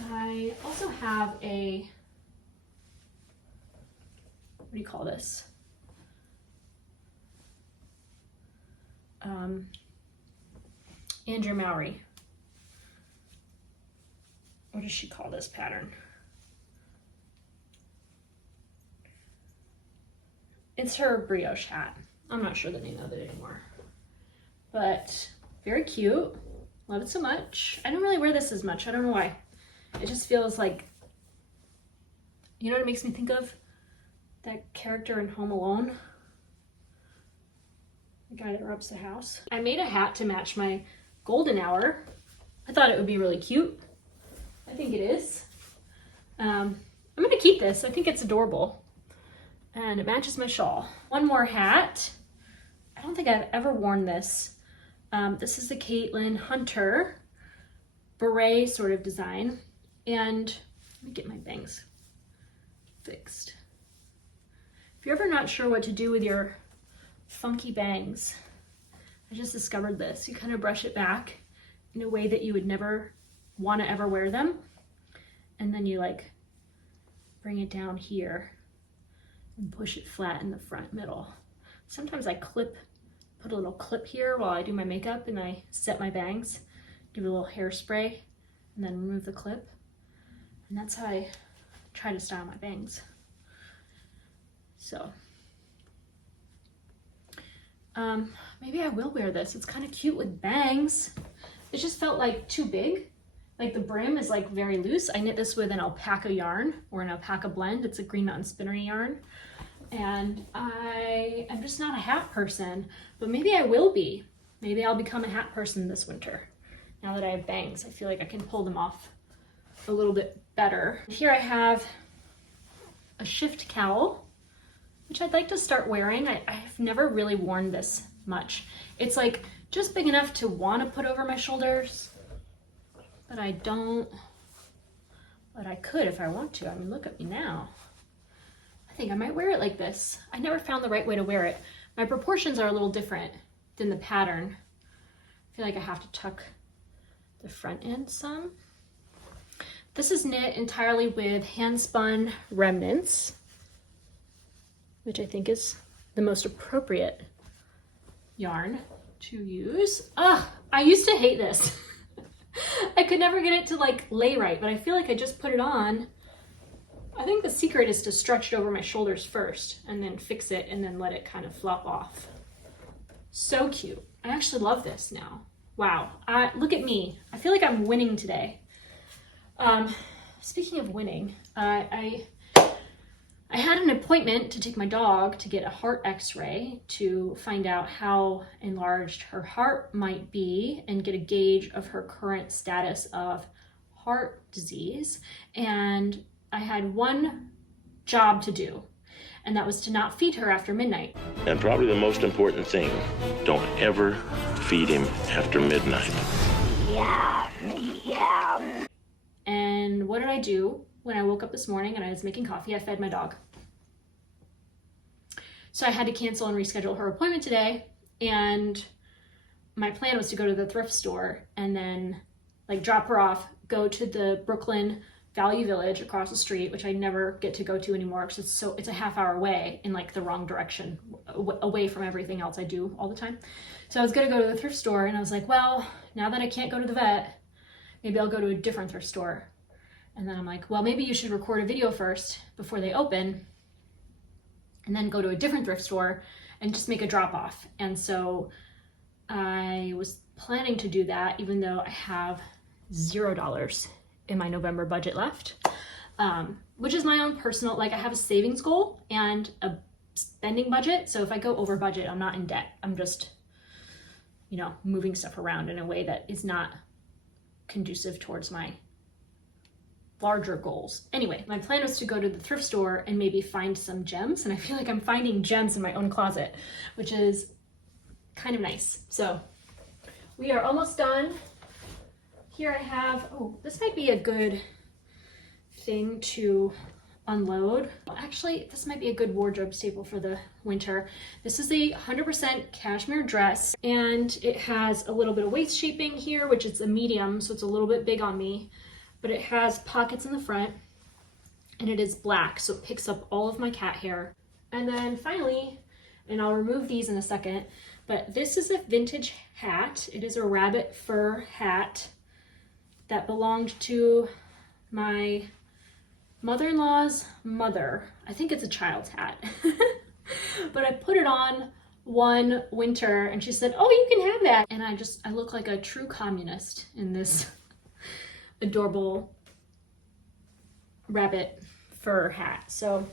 I also have a, what do you call this? Andrew Mowry. What does she call this pattern? It's her brioche hat. I'm not sure the name of it anymore. But very cute. Love it so much. I don't really wear this as much. I don't know why. It just feels like, you know what it makes me think of? That character in Home Alone. the guy that rubs the house. I made a hat to match my golden hour. I thought it would be really cute. I think it is. I'm gonna keep this. I think it's adorable. And it matches my shawl. One more hat. I don't think I've ever worn this. This is the Caitlin Hunter beret sort of design. And let me get my bangs fixed. If you're ever not sure what to do with your funky bangs, I just discovered this. You kind of brush it back in a way that you would never want to ever wear them. And then you like bring it down here and push it flat in the front middle. Sometimes I put a little clip here while I do my makeup and I set my bangs, give it a little hairspray, and then remove the clip. And that's how I try to style my bangs. So, maybe I will wear this. It's kind of cute with bangs. It just felt like too big. Like the brim is like very loose. I knit this with an alpaca yarn or an alpaca blend. It's a Green Mountain Spinnery yarn. And I am just not a hat person, but maybe I will be. Maybe I'll become a hat person this winter. Now that I have bangs, I feel like I can pull them off a little bit better. Here I have a shift cowl, which I'd like to start wearing. I've never really worn this much. It's like just big enough to want to put over my shoulders, but I don't, but I could if I want to. I mean, look at me now. I think I might wear it like this. I never found the right way to wear it. My proportions are a little different than the pattern. I feel like I have to tuck the front end some. This is knit entirely with hand spun remnants, which I think is the most appropriate yarn to use. I used to hate this. I could never get it to like lay right, but I feel like I just put it on. I think the secret is to stretch it over my shoulders first and then fix it and then let it kind of flop off. So cute. I actually love this now. Wow. Look at me. I feel like I'm winning today. Speaking of winning, I had an appointment to take my dog to get a heart x-ray to find out how enlarged her heart might be and get a gauge of her current status of heart disease. And I had one job to do, and that was to not feed her after midnight. And probably the most important thing, don't ever feed him after midnight. Yum. And what did I do when I woke up this morning and I was making coffee? I fed my dog. So I had to cancel and reschedule her appointment today. And my plan was to go to the thrift store and then like drop her off, go to the Brooklyn Value Village across the street, which I never get to go to anymore because it's a half hour away in like the wrong direction, away from everything else I do all the time. So I was gonna go to the thrift store and I was like, well, now that I can't go to the vet, maybe I'll go to a different thrift store. And then I'm like, well, maybe you should record a video first before they open and then go to a different thrift store and just make a drop off. And so I was planning to do that, even though I have $0 in my November budget left, which is my own personal, like I have a savings goal and a spending budget. So if I go over budget, I'm not in debt. I'm just, you know, moving stuff around in a way that is not conducive towards my larger goals. Anyway, my plan was to go to the thrift store and maybe find some gems. And I feel like I'm finding gems in my own closet, which is kind of nice. So we are almost done. Here I have, oh, this might be a good thing to unload. Actually, this might be a good wardrobe staple for the winter. This is a 100% cashmere dress, and it has a little bit of waist shaping here, which is a medium, so it's a little bit big on me, but it has pockets in the front, and it is black, so it picks up all of my cat hair. And then finally, and I'll remove these in a second, but this is a vintage hat. It is a rabbit fur hat that belonged to my mother-in-law's mother. I think it's a child's hat. But I put it on one winter and she said, oh, you can have that. And I look like a true communist in this adorable rabbit fur hat. So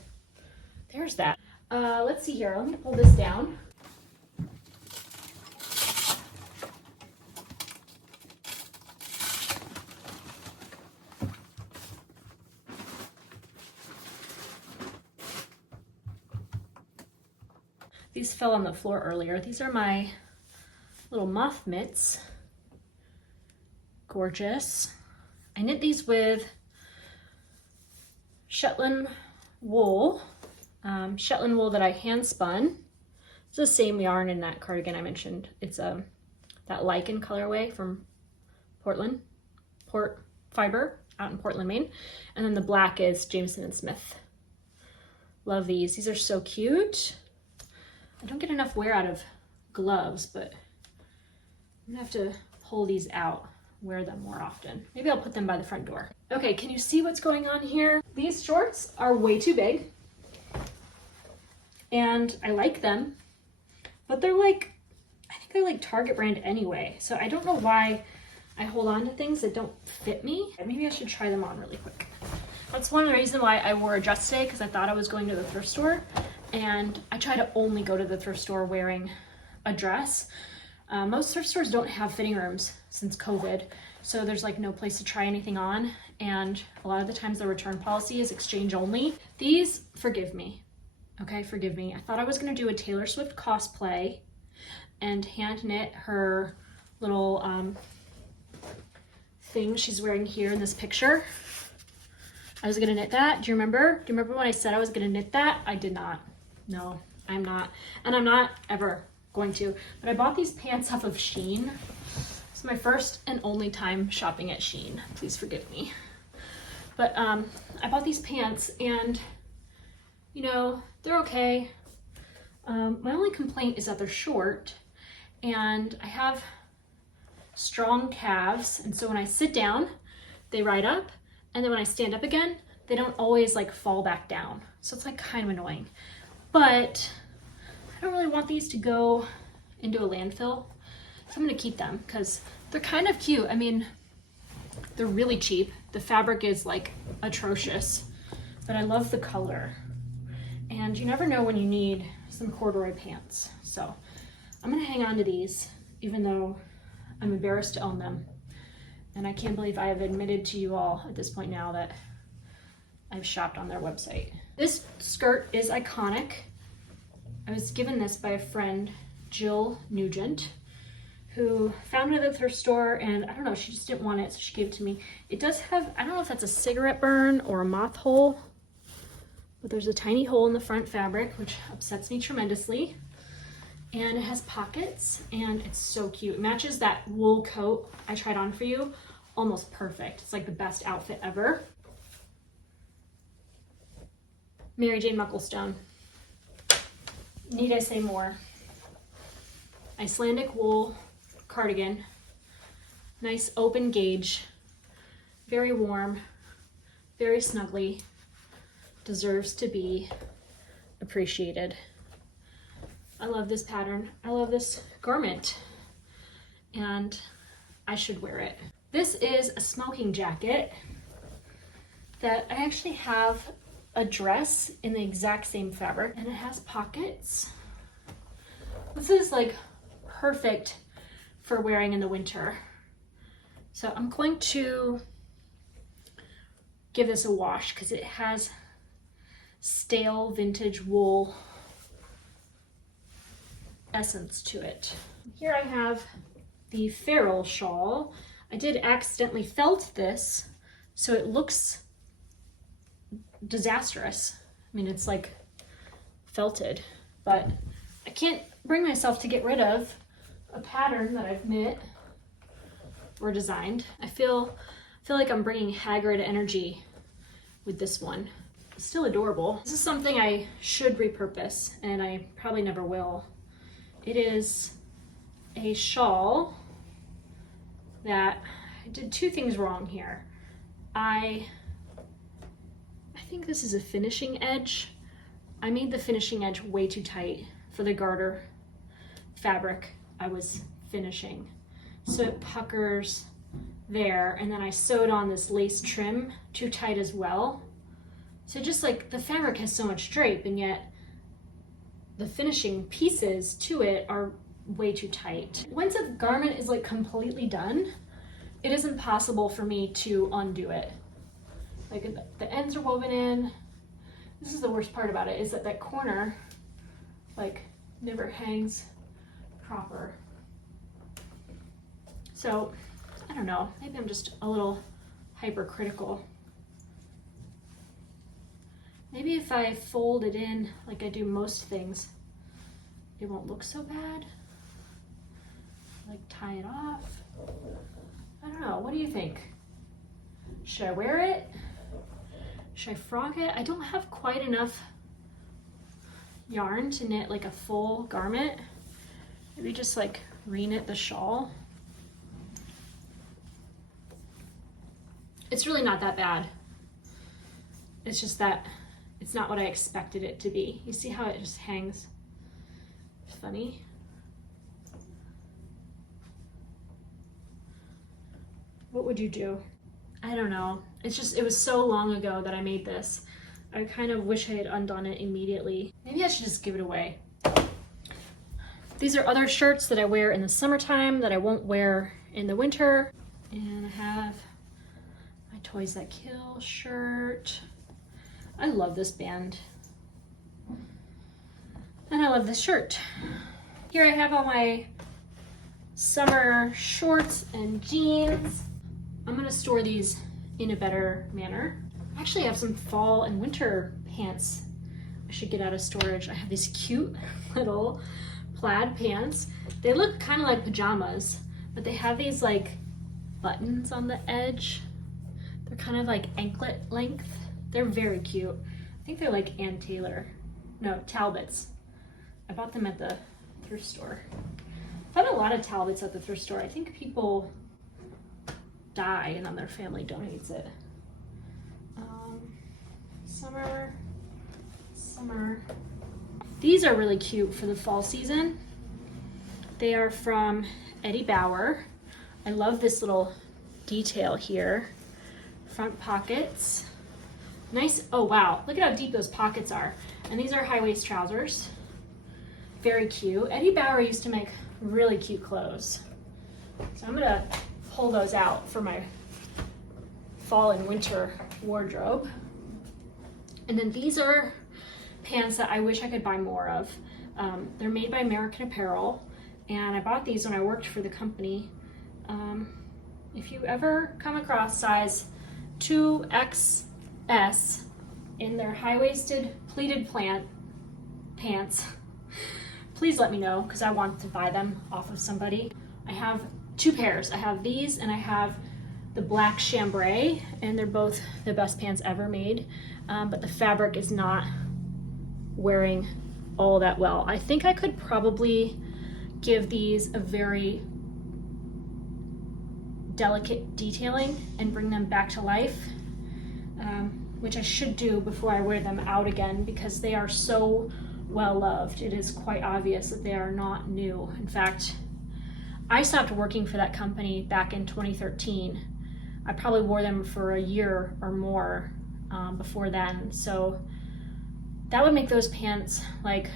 there's that. Let's see here, let me pull this down. These fell on the floor earlier. These are my little moth mitts. Gorgeous. I knit these with Shetland wool. Shetland wool that I hand spun. It's the same yarn in that cardigan I mentioned. It's that lichen colorway from Port Fiber out in Portland, Maine. And then the black is Jameson and Smith. Love these. These are so cute. I don't get enough wear out of gloves, but I'm gonna have to pull these out, wear them more often. Maybe I'll put them by the front door. Okay, can you see what's going on here? These shorts are way too big, and I like them, but they're like, I think they're like Target brand anyway, so I don't know why I hold on to things that don't fit me. Maybe I should try them on really quick. That's one of the reasons why I wore a dress today, because I thought I was going to the thrift store, and I try to only go to the thrift store wearing a dress. Most thrift stores don't have fitting rooms since COVID, so there's like no place to try anything on, and a lot of the times the return policy is exchange only. These, forgive me, okay, forgive me. I thought I was gonna do a Taylor Swift cosplay and hand knit her little thing she's wearing here in this picture. I was gonna knit that. Do you remember? Do you remember when I said I was gonna knit that? I did not. No, I'm not. And I'm not ever going to. But I bought these pants off of Shein. It's my first and only time shopping at Shein. Please forgive me. But I bought these pants and, you know, they're okay. My only complaint is that they're short and I have strong calves. And so when I sit down, they ride up. And then when I stand up again, they don't always like fall back down. So it's like kind of annoying. But I don't really want these to go into a landfill. So I'm gonna keep them because they're kind of cute. I mean, they're really cheap. The fabric is like atrocious, but I love the color. And you never know when you need some corduroy pants. So I'm gonna hang on to these, even though I'm embarrassed to own them. And I can't believe I have admitted to you all at this point now that I've shopped on their website. This skirt is iconic. I was given this by a friend, Jill Nugent, who found it at the thrift store, and I don't know, she just didn't want it, so she gave it to me. It does have, I don't know if that's a cigarette burn or a moth hole, but there's a tiny hole in the front fabric, which upsets me tremendously. And it has pockets, and it's so cute. It matches that wool coat I tried on for you almost perfect. It's like the best outfit ever. Mary Jane Mucklestone. Need I say more? Icelandic wool cardigan. Nice open gauge. Very warm. Very snuggly. Deserves to be appreciated. I love this pattern. I love this garment. And I should wear it. This is a smoking jacket that I actually have a dress in the exact same fabric, and it has pockets. This is like perfect for wearing in the winter. So I'm going to give this a wash because it has stale vintage wool essence to it. Here I have the Feral shawl. I did accidentally felt this, so it looks disastrous. I mean, it's like felted, but I can't bring myself to get rid of a pattern that I've knit or designed. I feel like I'm bringing Haggard energy with this one. It's still adorable. This is something I should repurpose, and I probably never will. It is a shawl that I did two things wrong here. I think this is a finishing edge. I made the finishing edge way too tight for the garter fabric I was finishing. So it puckers there, and then I sewed on this lace trim too tight as well. So just like the fabric has so much drape, and yet the finishing pieces to it are way too tight. Once a garment is like completely done, it is impossible for me to undo it. Like the ends are woven in. This is the worst part about it, is that that corner like never hangs proper. So, I don't know, maybe I'm just a little hypercritical. Maybe if I fold it in like I do most things, it won't look so bad. Like tie it off. I don't know, what do you think? Should I wear it? Should I frock it? I don't have quite enough yarn to knit like a full garment. Maybe just like re-knit the shawl. It's really not that bad. It's just that it's not what I expected it to be. You see how it just hangs? Funny. What would you do? I don't know. It's just, it was so long ago that I made this. I kind of wish I had undone it immediately. Maybe I should just give it away. These are other shirts that I wear in the summertime that I won't wear in the winter. And I have my Toys That Kill shirt. I love this band. And I love this shirt. Here I have all my summer shorts and jeans. I'm gonna store these in a better manner. I actually have some fall and winter pants I should get out of storage. I have these cute little plaid pants. They look kind of like pajamas, but they have these like buttons on the edge. They're kind of like anklet length. They're very cute. I think they're like Talbots. I bought them at the thrift store. I found a lot of Talbots at the thrift store. I think people die and then their family donates it. Summer. These are really cute for the fall season. They are from Eddie Bauer. I love this little detail here. Front pockets. Nice, oh wow, look at how deep those pockets are. And these are high-waist trousers. Very cute. Eddie Bauer used to make really cute clothes. So I'm gonna pull those out for my fall and winter wardrobe. And then these are pants that I wish I could buy more of. They're made by American Apparel, and I bought these when I worked for the company. If you ever come across size 2XS in their high-waisted pleated pants, please let me know because I want to buy them off of somebody. I have two pairs. I have these and I have the black chambray, and they're both the best pants ever made, but the fabric is not wearing all that well. I think I could probably give these a very delicate detailing and bring them back to life, which I should do before I wear them out again because they are so well loved. It is quite obvious that they are not new. In fact, I stopped working for that company back in 2013. I probably wore them for a year or more before then. So that would make those pants like,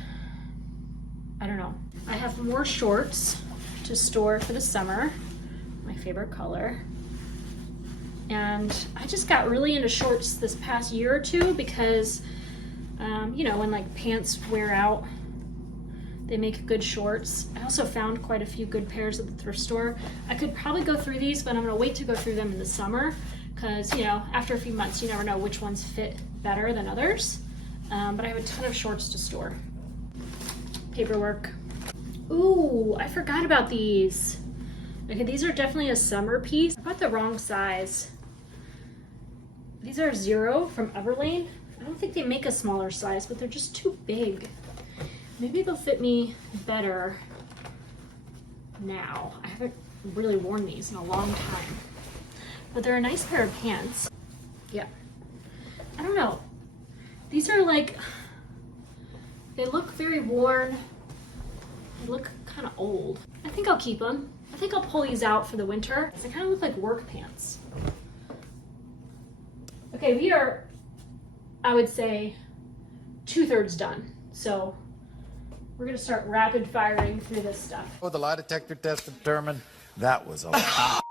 I don't know. I have more shorts to store for the summer, my favorite color. And I just got really into shorts this past year or two because, you know, when like pants wear out, they make good shorts. I also found quite a few good pairs at the thrift store. I could probably go through these, but I'm gonna wait to go through them in the summer because, you know, after a few months, you never know which ones fit better than others. But I have a ton of shorts to store. Paperwork. Ooh, I forgot about these. Okay, these are definitely a summer piece. I bought the wrong size. These are 0 from Everlane. I don't think they make a smaller size, but they're just too big. Maybe they'll fit me better now. I haven't really worn these in a long time, but they're a nice pair of pants. Yeah, I don't know. These are like, they look very worn. They look kind of old. I think I'll keep them. I think I'll pull these out for the winter. They kind of look like work pants. Okay, we are, I would say, 2/3 done. So we're gonna start rapid firing through this stuff. Oh, the lie detector test determined that was a lot.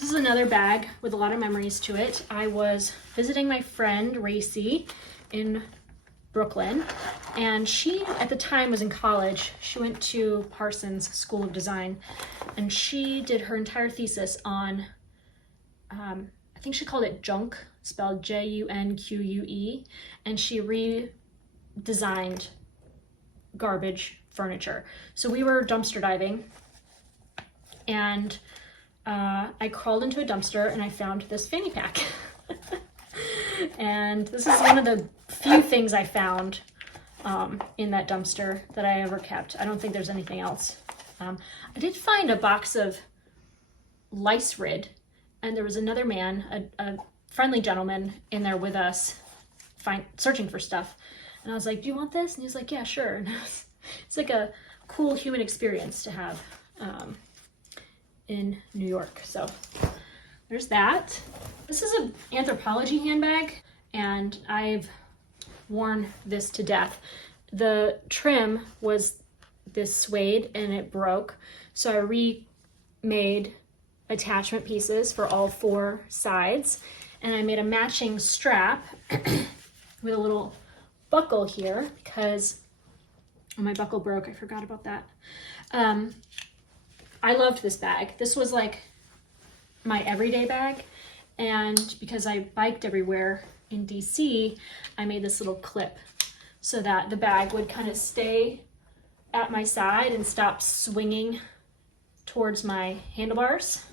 This is another bag with a lot of memories to it. I was visiting my friend Racy in Brooklyn, and she at the time was in college. She went to Parsons School of Design, and she did her entire thesis on I think she called it junk, spelled Junque, and she redesigned garbage furniture. So we were dumpster diving, and I crawled into a dumpster and I found this fanny pack. And this is one of the few things I found in that dumpster that I ever kept. I don't think there's anything else. I did find a box of lice rid, and there was another man, a friendly gentleman in there with us, searching for stuff. And I was like, do you want this? And he was like, yeah, sure. And it's like a cool human experience to have in New York. So there's that. This is an Anthropologie handbag, and I've worn this to death. The trim was this suede and it broke, so I remade attachment pieces for all 4 sides, and I made a matching strap with a little buckle here because my buckle broke. I forgot about that. I loved this bag. This was like my everyday bag, and because I biked everywhere in DC, I made this little clip so that the bag would kind of stay at my side and stop swinging towards my handlebars.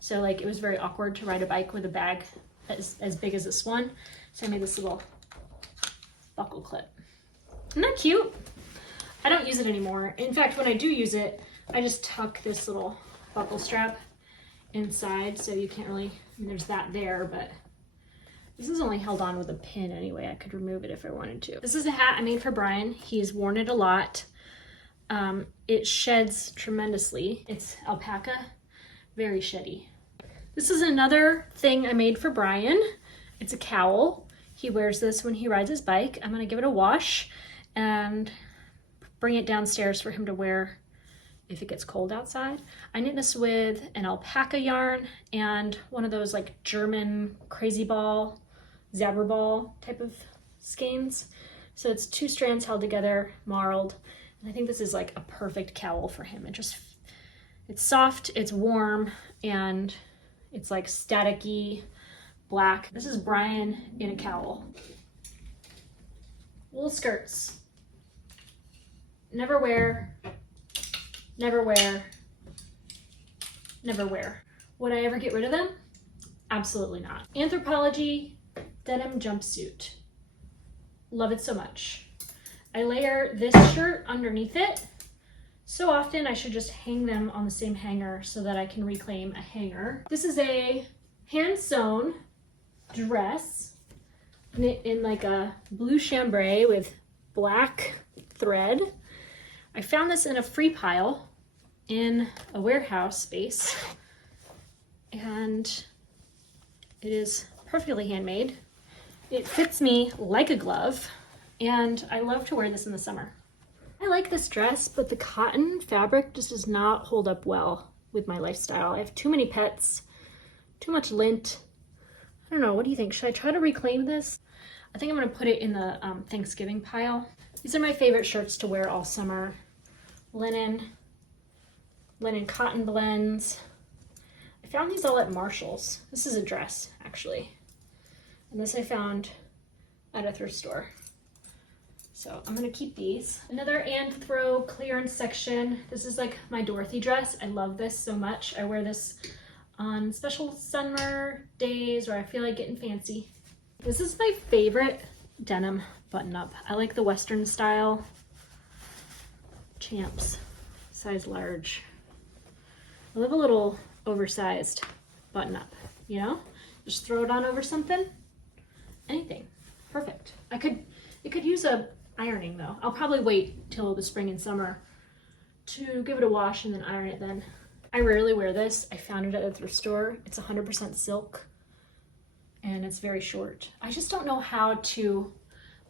So like it was very awkward to ride a bike with a bag as big as this one. So I made this little buckle clip. Isn't that cute? I don't use it anymore. In fact, when I do use it, I just tuck this little buckle strap inside, so you can't really, I mean, there's that there, but this is only held on with a pin anyway. I could remove it if I wanted to. This is a hat I made for Brian. He's worn it a lot. It sheds tremendously. It's alpaca, very sheddy. This is another thing I made for Brian. It's a cowl. He wears this when he rides his bike. I'm gonna give it a wash and bring it downstairs for him to wear if it gets cold outside. I knit this with an alpaca yarn and one of those like German crazy ball, Zabra ball type of skeins. So it's 2 strands held together, marled. And I think this is like a perfect cowl for him. It's soft, it's warm, and it's like staticky black. This is Brian in a cowl. Wool skirts. Never wear, never wear, never wear. Would I ever get rid of them? Absolutely not. Anthropologie denim jumpsuit. Love it so much. I layer this shirt underneath it. So often I should just hang them on the same hanger so that I can reclaim a hanger. This is a hand sewn dress knit in like a blue chambray with black thread. I found this in a free pile in a warehouse space, and it is perfectly handmade. It fits me like a glove, and I love to wear this in the summer. I like this dress, but the cotton fabric just does not hold up well with my lifestyle. I have too many pets, too much lint. I don't know, what do you think? Should I try to reclaim this? I think I'm gonna put it in the Thanksgiving pile. These are my favorite shirts to wear all summer. Linen cotton blends. I found these all at Marshall's. This is a dress, actually. And this I found at a thrift store. So I'm gonna keep these. Another Anthro clearance section. This is like my Dorothy dress. I love this so much. I wear this on special summer days where I feel like getting fancy. This is my favorite denim button-up. I like the Western style. Champs, size large. I love a little oversized button-up, you know? Just throw it on over something. Anything. Perfect. It could use a ironing though. I'll probably wait till the spring and summer to give it a wash and then iron it then. I rarely wear this. I found it at a thrift store. It's 100% silk and it's very short. I just don't know how to,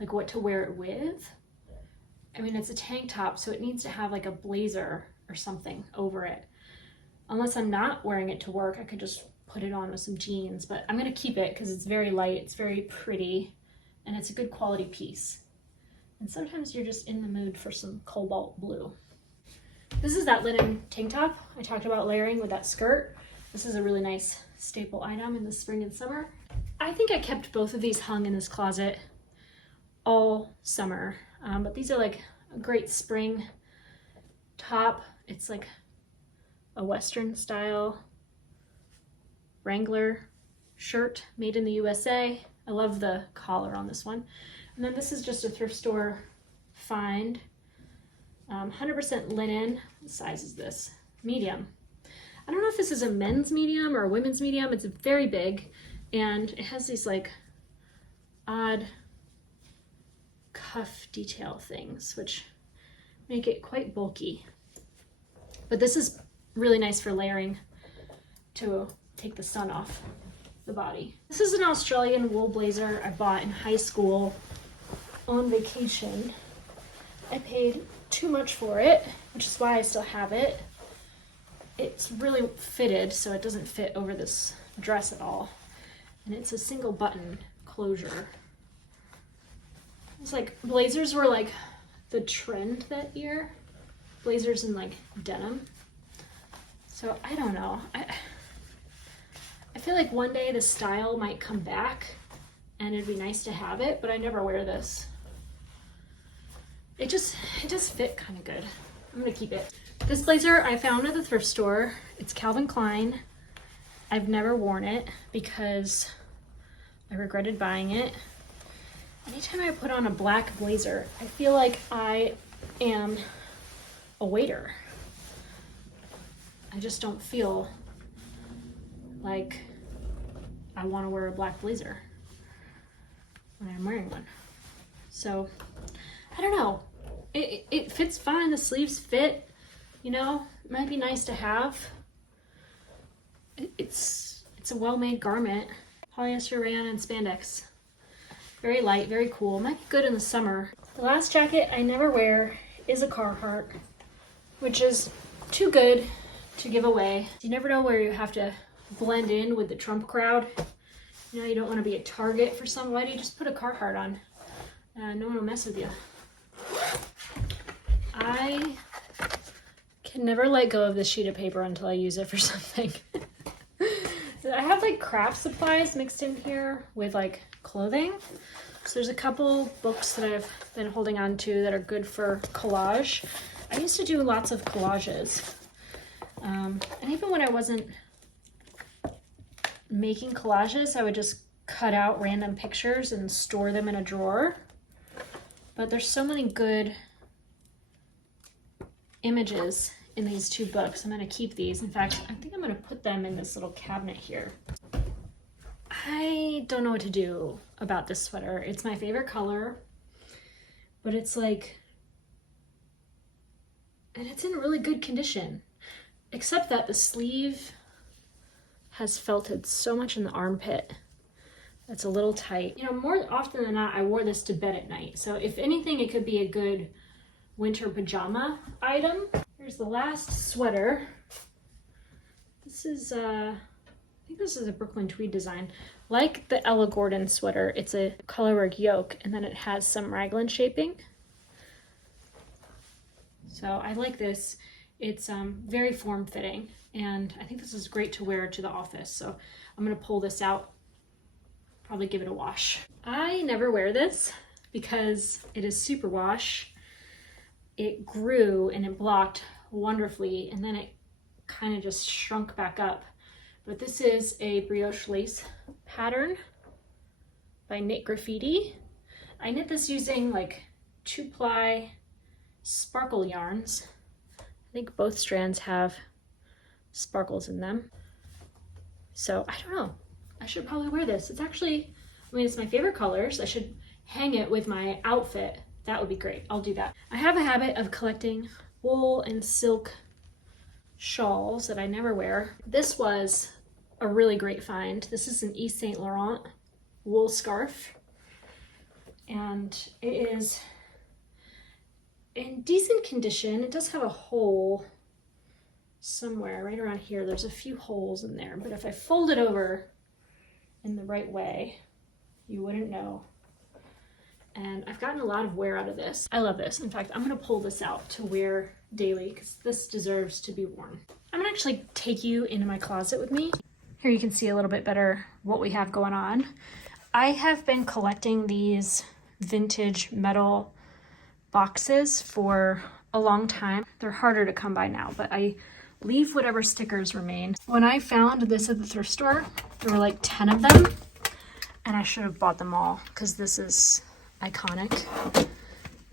like, what to wear it with. I mean, it's a tank top, so it needs to have like a blazer or something over it. Unless I'm not wearing it to work, I could just put it on with some jeans, but I'm gonna keep it because it's very light, it's very pretty, and it's a good quality piece. And sometimes you're just in the mood for some cobalt blue. This is that linen tank top I talked about layering with that skirt. This is a really nice staple item in the spring and summer. I think I kept both of these hung in this closet all summer, but these are like a great spring top. It's like a Western style Wrangler shirt made in the USA. I love the collar on this one. And then this is just a thrift store find. 100% linen. What size is this? Medium. I don't know if this is a men's medium or a women's medium. It's very big and it has these like odd cuff detail things which make it quite bulky. But this is really nice for layering to take the sun off the body. This is an Australian wool blazer I bought in high school on vacation. I paid too much for it, which is why I still have it. It's really fitted, so it doesn't fit over this dress at all. And it's a single button closure. It's like blazers were like the trend that year. Blazers in like denim. So I don't know. I feel like one day the style might come back and it'd be nice to have it, but I never wear this. It just fit kind of good. I'm gonna keep it. This blazer I found at the thrift store. It's Calvin Klein. I've never worn it because I regretted buying it. Anytime I put on a black blazer, I feel like I am a waiter. I just don't feel like I want to wear a black blazer when I'm wearing one. So I don't know. It fits fine. The sleeves fit, you know. It might be nice to have. It's a well-made garment. Polyester, rayon, and spandex. Very light, very cool. Might be good in the summer. The last jacket I never wear is a Carhartt, which is too good to give away. You never know where you have to blend in with the Trump crowd. You know, you don't want to be a target for somebody. Just put a Carhartt on. No one will mess with you. I can never let go of this sheet of paper until I use it for something. I have like craft supplies mixed in here with like clothing. So there's a couple books that I've been holding on to that are good for collage. I used to do lots of collages. And even when I wasn't making collages, I would just cut out random pictures and store them in a drawer. But there's so many good images in these two books. I'm going to keep these. In fact, I think I'm going to put them in this little cabinet here. I don't know what to do about this sweater. It's my favorite color, but it's like, and it's in really good condition, except that the sleeve has felted so much in the armpit. That's a little tight. You know, more often than not, I wore this to bed at night. So if anything, it could be a good winter pajama item. Here's the last sweater. This is, I think this is a Brooklyn tweed design. Like the Ella Gordon sweater, it's a colorwork yoke, and then it has some raglan shaping. So I like this. It's very form-fitting, and I think this is great to wear to the office. So I'm gonna pull this out, probably give it a wash. I never wear this because it is super wash. It grew and it blocked wonderfully, and then it kind of just shrunk back up. But this is a brioche lace pattern by Knit Graffiti. I knit this using like 2-ply sparkle yarns. I think both strands have sparkles in them. So I don't know. I should probably wear this. It's actually, I mean, it's my favorite colors. I should hang it with my outfit. That would be great. I'll do that. I have a habit of collecting wool and silk shawls that I never wear. This was a really great find. This is an Yves Saint Laurent wool scarf, and it is in decent condition. It does have a hole somewhere right around here. There's a few holes in there, but if I fold it over in the right way, you wouldn't know. And I've gotten a lot of wear out of this. I love this. In fact, I'm gonna pull this out to wear daily because this deserves to be worn. I'm gonna actually take you into my closet with me. Here you can see a little bit better what we have going on. I have been collecting these vintage metal boxes for a long time. They're harder to come by now, but I leave whatever stickers remain. When I found this at the thrift store, there were like 10 of them, and I should have bought them all because this is iconic.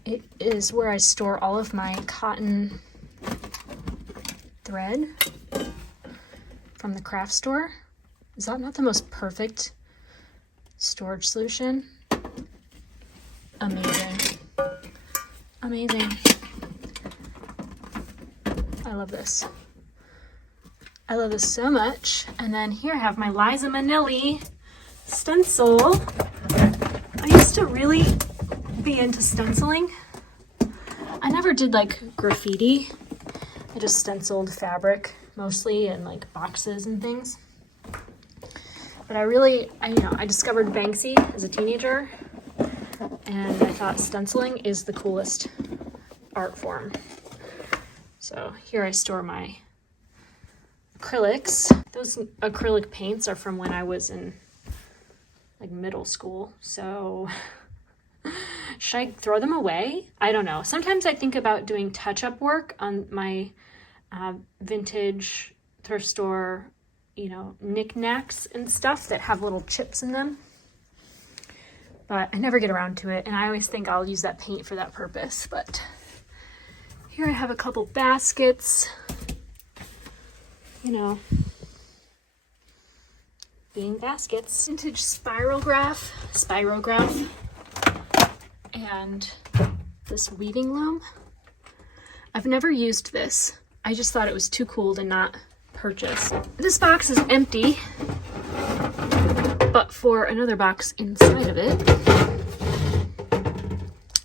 It is where I store all of my cotton thread from the craft store. Is that not the most perfect storage solution? Amazing. Amazing. I love this. I love this so much. And then here I have my Liza Minnelli stencil. I used to really be into stenciling. I never did like graffiti. I just stenciled fabric mostly and like boxes and things. But I discovered Banksy as a teenager, and I thought stenciling is the coolest art form. So here I store my acrylics. Those acrylic paints are from when I was in like middle school. So should I throw them away? I don't know. Sometimes I think about doing touch-up work on my vintage thrift store, knickknacks and stuff that have little chips in them. But I never get around to it, and I always think I'll use that paint for that purpose. But here I have a couple baskets, being baskets. Vintage spirograph, and this weaving loom. I've never used this. I just thought it was too cool to not purchase. This box is empty, but for another box inside of it.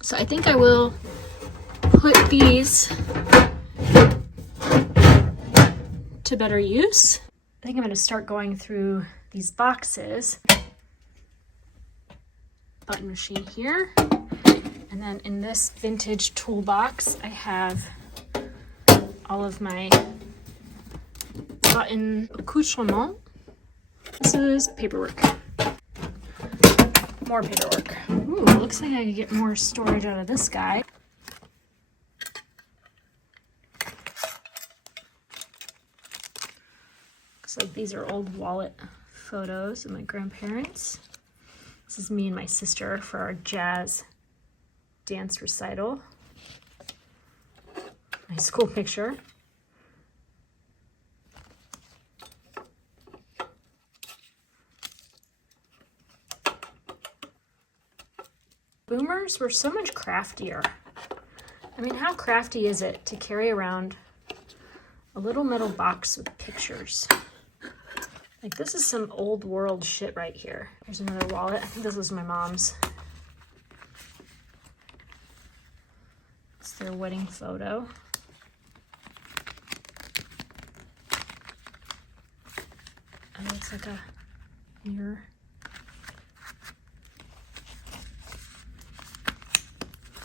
So I think I will put these to better use. I think I'm going to start going through these boxes. Button machine here. And then in this vintage toolbox, I have all of my button accoutrement. This is paperwork. More paperwork. Ooh, looks like I could get more storage out of this guy. Looks like these are old wallet photos of my grandparents. This is me and my sister for our jazz dance recital. Nice cool picture. Boomers were so much craftier. I mean, how crafty is it to carry around a little metal box with pictures? Like, this is some old world shit right here. Here's another wallet. I think this was my mom's. It's their wedding photo. And it's like a mirror.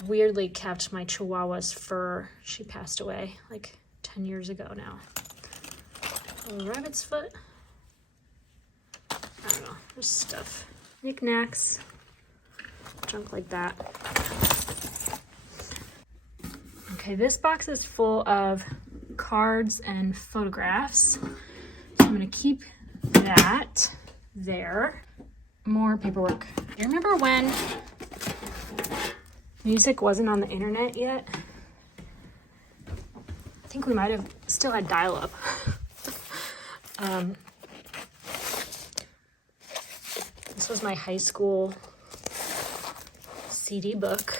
Weirdly kept my Chihuahua's fur. She passed away like 10 years ago now. A rabbit's foot. I don't know. There's stuff. Knickknacks. Junk like that. Okay, this box is full of cards and photographs. So I'm gonna keep that there. More paperwork. You remember when music wasn't on the internet yet? I think we might have still had dial-up. This was my high school CD book.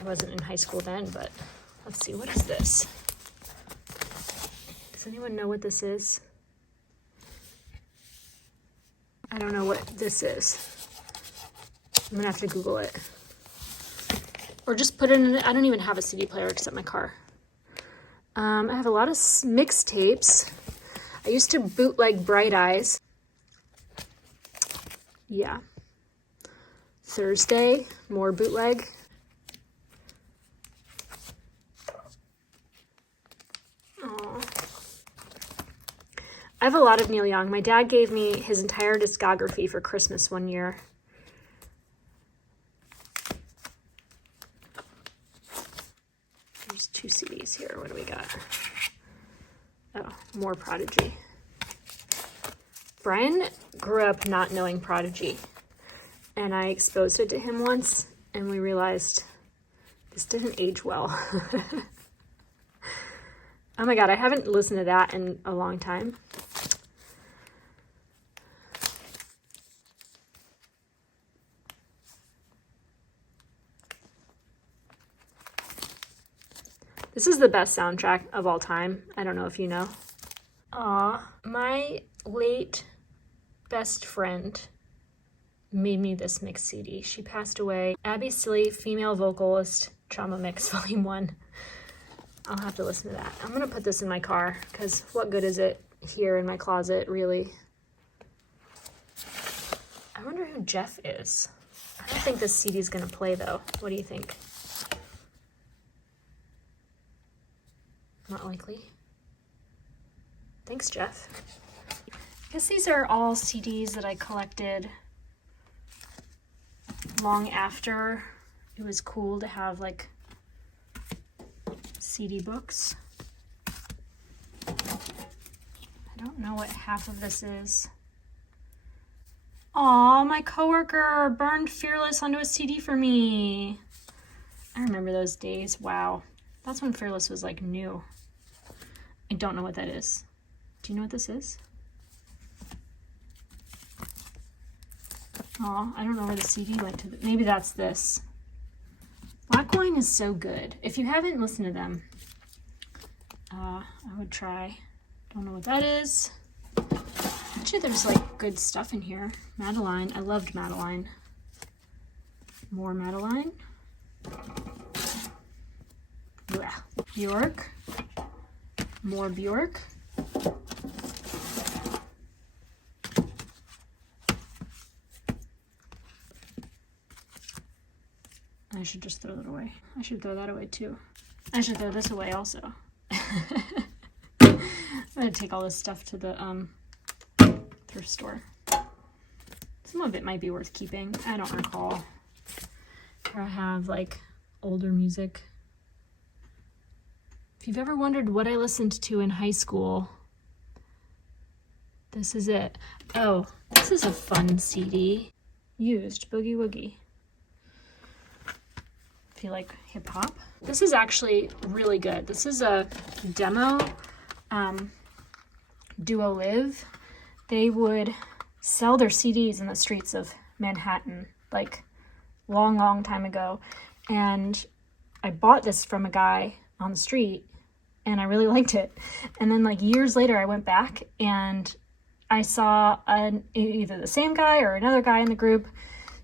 I wasn't in high school then, but let's see, what is this? Does anyone know what this is? I don't know what this is. I'm gonna have to Google it. Or just put it in, I don't even have a CD player except my car. I have a lot of mixtapes. I used to bootleg Bright Eyes. Yeah. Thursday, more bootleg. I have a lot of Neil Young. My dad gave me his entire discography for Christmas one year. There's 2 CDs here. What do we got? Oh, more Prodigy. Brian grew up not knowing Prodigy, and I exposed it to him once, and we realized this didn't age well. Oh my God, I haven't listened to that in a long time. This is the best soundtrack of all time. I don't know if you know. Aw, my late best friend made me this mix CD. She passed away. Abby Silly, female vocalist, Trauma Mix, Volume 1. I'll have to listen to that. I'm gonna put this in my car, because what good is it here in my closet, really? I wonder who Jeff is. I don't think this CD is gonna play, though. What do you think? Not likely. Thanks, Jeff. I guess these are all CDs that I collected long after it was cool to have like CD books. I don't know what half of this is. Aw, my coworker burned Fearless onto a CD for me. I remember those days. Wow. That's when Fearless was like new. I don't know what that is. Do you know what this is? Aw, I don't know where the CD went to. Maybe that's this. Black Wine is so good. If you haven't listened to them, I would try. Don't know what that is. Actually, there's like good stuff in here. Madeline. I loved Madeline. More Madeline. Yeah. Bjork. More Bjork. I should just throw that away. I should throw that away too. I should throw this away also. I'm gonna take all this stuff to the thrift store. Some of it might be worth keeping. I don't recall. I have like older music. If you've ever wondered what I listened to in high school, this is it. Oh, this is a fun CD. Used Boogie Woogie. If you like hip hop. This is actually really good. This is a demo. Duo Live. They would sell their CDs in the streets of Manhattan, like long time ago. And I bought this from a guy on the street and I really liked it. And then like years later, I went back and I saw either the same guy or another guy in the group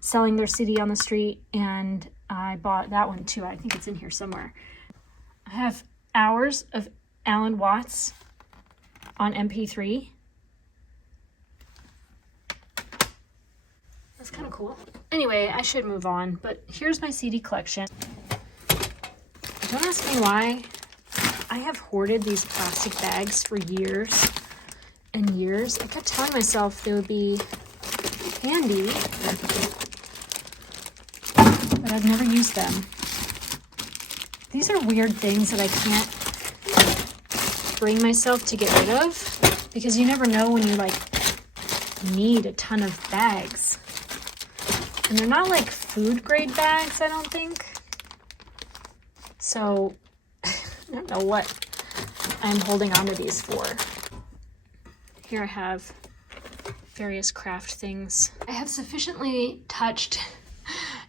selling their CD on the street, and I bought that one too. I think it's in here somewhere. I have hours of Alan Watts on MP3. That's kind of cool. Anyway, I should move on, but here's my CD collection. Don't ask me why. I have hoarded these plastic bags for years and years. I kept telling myself they would be handy, but I've never used them. These are weird things that I can't bring myself to get rid of, because you never know when you like need a ton of bags. And they're not like food grade bags, I don't think. So I don't know what I'm holding onto these for. Here I have various craft things. I have sufficiently touched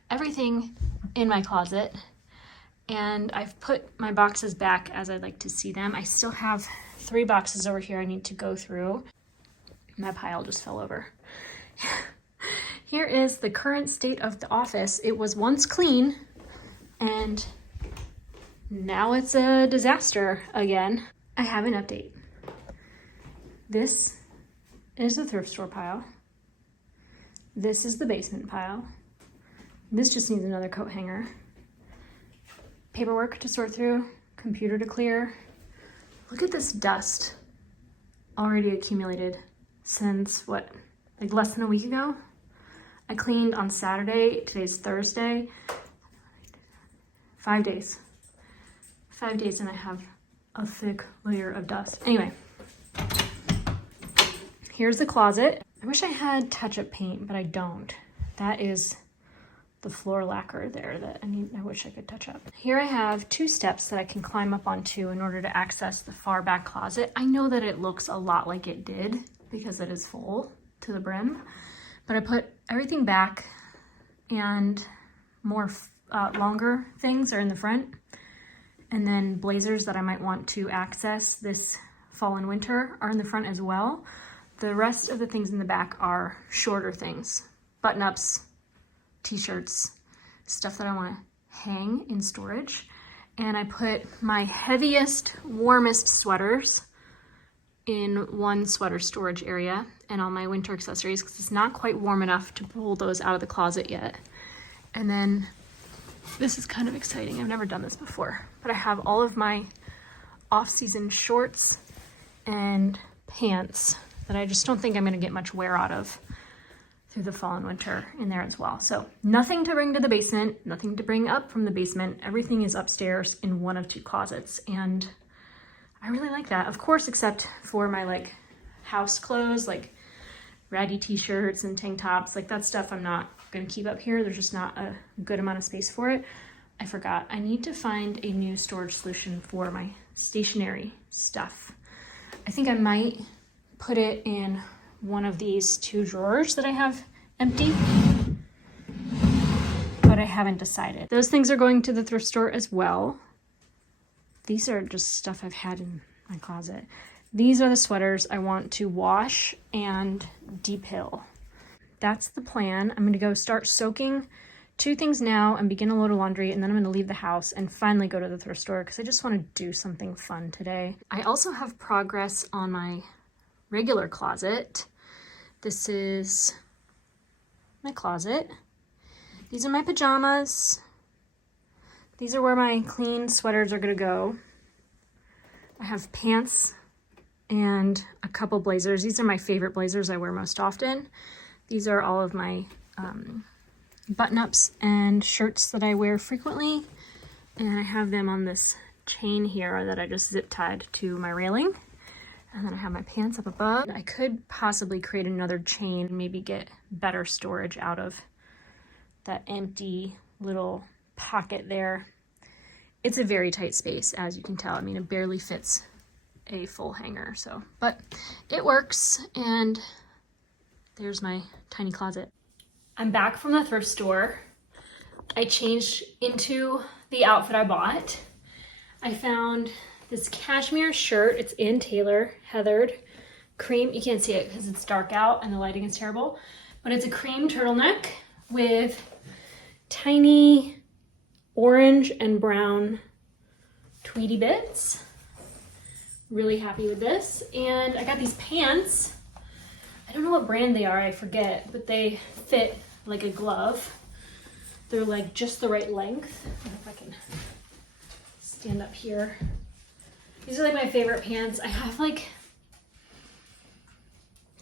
everything in my closet, and I've put my boxes back as I'd like to see them. I still have 3 boxes over here I need to go through. My pile just fell over. Here is the current state of the office. It was once clean, and now it's a disaster again. I have an update. This is the thrift store pile. This is the basement pile. This just needs another coat hanger. Paperwork to sort through, computer to clear. Look at this dust already accumulated since what, like less than a week ago? I cleaned on Saturday, today's Thursday. 5 days. 5 days and I have a thick layer of dust. Anyway, here's the closet. I wish I had touch-up paint, but I don't. That is the floor lacquer there that I wish I could touch up. Here I have 2 steps that I can climb up onto in order to access the far back closet. I know that it looks a lot like it did because it is full to the brim, but I put everything back and more longer things are in the front. And then blazers that I might want to access this fall and winter are in the front as well. The rest of the things in the back are shorter things, button-ups, t-shirts, stuff that I want to hang in storage. And I put my heaviest, warmest sweaters in one sweater storage area and all my winter accessories because it's not quite warm enough to pull those out of the closet yet. And then this is kind of exciting. I've never done this before, but I have all of my off-season shorts and pants that I just don't think I'm going to get much wear out of through the fall and winter in there as well. So nothing to bring to the basement, nothing to bring up from the basement. Everything is upstairs in one of 2 closets. And I really like that. Of course, except for my like house clothes, like raggy t-shirts and tank tops, like that stuff I'm not going to keep up here. There's just not a good amount of space for it. I forgot. I need to find a new storage solution for my stationery stuff. I think I might put it in one of these 2 drawers that I have empty, but I haven't decided. Those things are going to the thrift store as well. These are just stuff I've had in my closet. These are the sweaters I want to wash and depill. That's the plan. I'm going to go start soaking 2 things now and begin a load of laundry, and then I'm going to leave the house and finally go to the thrift store because I just want to do something fun today. I also have progress on my regular closet. This is my closet. These are my pajamas. These are where my clean sweaters are going to go. I have pants and a couple blazers. These are my favorite blazers I wear most often. These are all of my button-ups and shirts that I wear frequently. And I have them on this chain here that I just zip tied to my railing. And then I have my pants up above. I could possibly create another chain, maybe get better storage out of that empty little pocket there. It's a very tight space, as you can tell. I mean, it barely fits a full hanger, so, but it works. And there's my tiny closet. I'm back from the thrift store. I changed into the outfit I bought. I found this cashmere shirt. It's in Taylor, heathered, cream. You can't see it because it's dark out and the lighting is terrible, but it's a cream turtleneck with tiny orange and brown tweedy bits. Really happy with this. And I got these pants. I don't know what brand they are, I forget, but they fit like a glove. They're like just the right length. I don't know if I can stand up here. These are like my favorite pants. I have like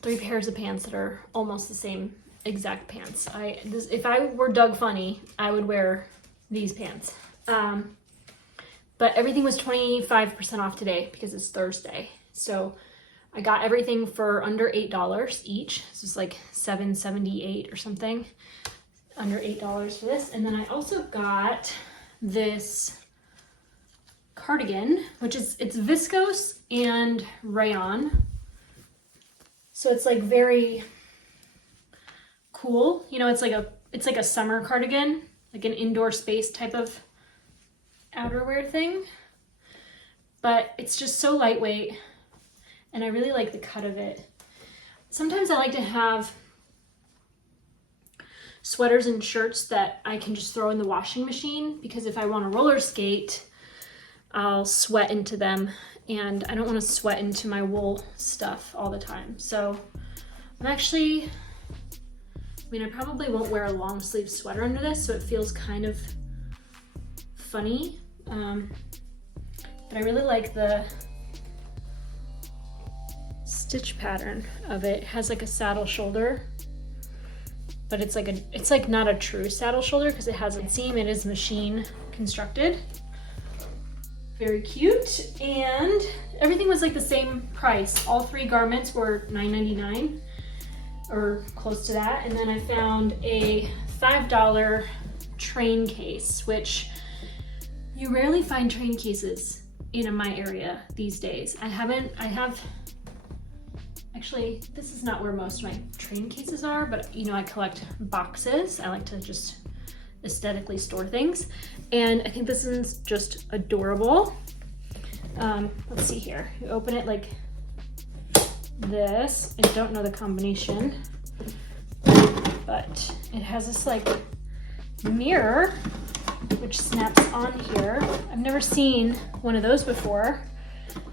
3 pairs of pants that are almost the same exact pants. If I were Doug Funny, I would wear these pants. But everything was 25% off today because it's Thursday. So I got everything for under $8 each. This was like $7.78 or something. Under $8 for this. And then I also got this cardigan, which is, it's viscose and rayon. So it's like very cool. You know, it's like a summer cardigan, like an indoor space type of outerwear thing. But it's just so lightweight and I really like the cut of it. Sometimes I like to have sweaters and shirts that I can just throw in the washing machine because if I want to roller skate, I'll sweat into them and I don't want to sweat into my wool stuff all the time. So I'm actually I mean, I probably won't wear a long sleeve sweater under this, so it feels kind of funny. But I really like the stitch pattern of it. It has like a saddle shoulder, but it's like not a true saddle shoulder because it has a seam. It is machine constructed. Very cute. And everything was like the same price. All 3 garments were $9.99 or close to that. And then I found a $5 train case, which you rarely find train cases in my area these days. Actually, this is not where most of my train cases are, but you know, I collect boxes. I like to just aesthetically store things. And I think this is just adorable. Let's see here. You open it like this. I don't know the combination, but it has this like mirror which snaps on here. I've never seen one of those before.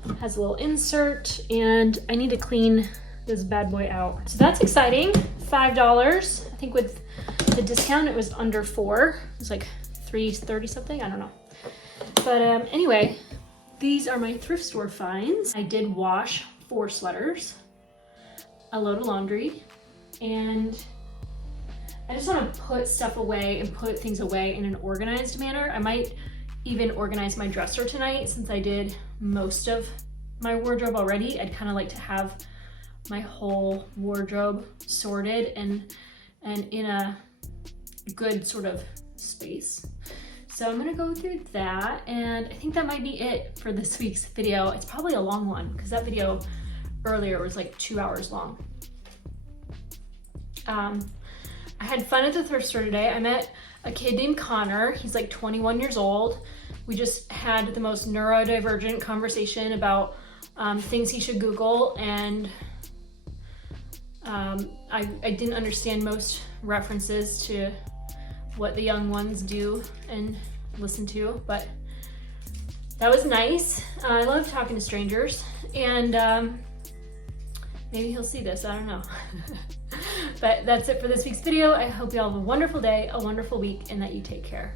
It has a little insert, and I need to clean this bad boy out. So that's exciting. $5. I think with the discount it was under $4. It was like $3.30 something, I don't know. But anyway, these are my thrift store finds. I did wash 4 sweaters, a load of laundry, and I just want to put stuff away and put things away in an organized manner. I might even organize my dresser tonight since I did most of my wardrobe already. I'd kind of like to have my whole wardrobe sorted and in a good sort of space. So I'm gonna go through that, and I think that might be it for this week's video. It's probably a long one because that video earlier was like 2 hours long. I had fun at the thrift store today. I met a kid named Connor. He's like 21 years old. We just had the most neurodivergent conversation about things he should Google, and I didn't understand most references to what the young ones do and listen to, but that was nice. I love talking to strangers, and maybe he'll see this, I don't know. But that's it for this week's video. I hope you all have a wonderful day, a wonderful week, and that you take care.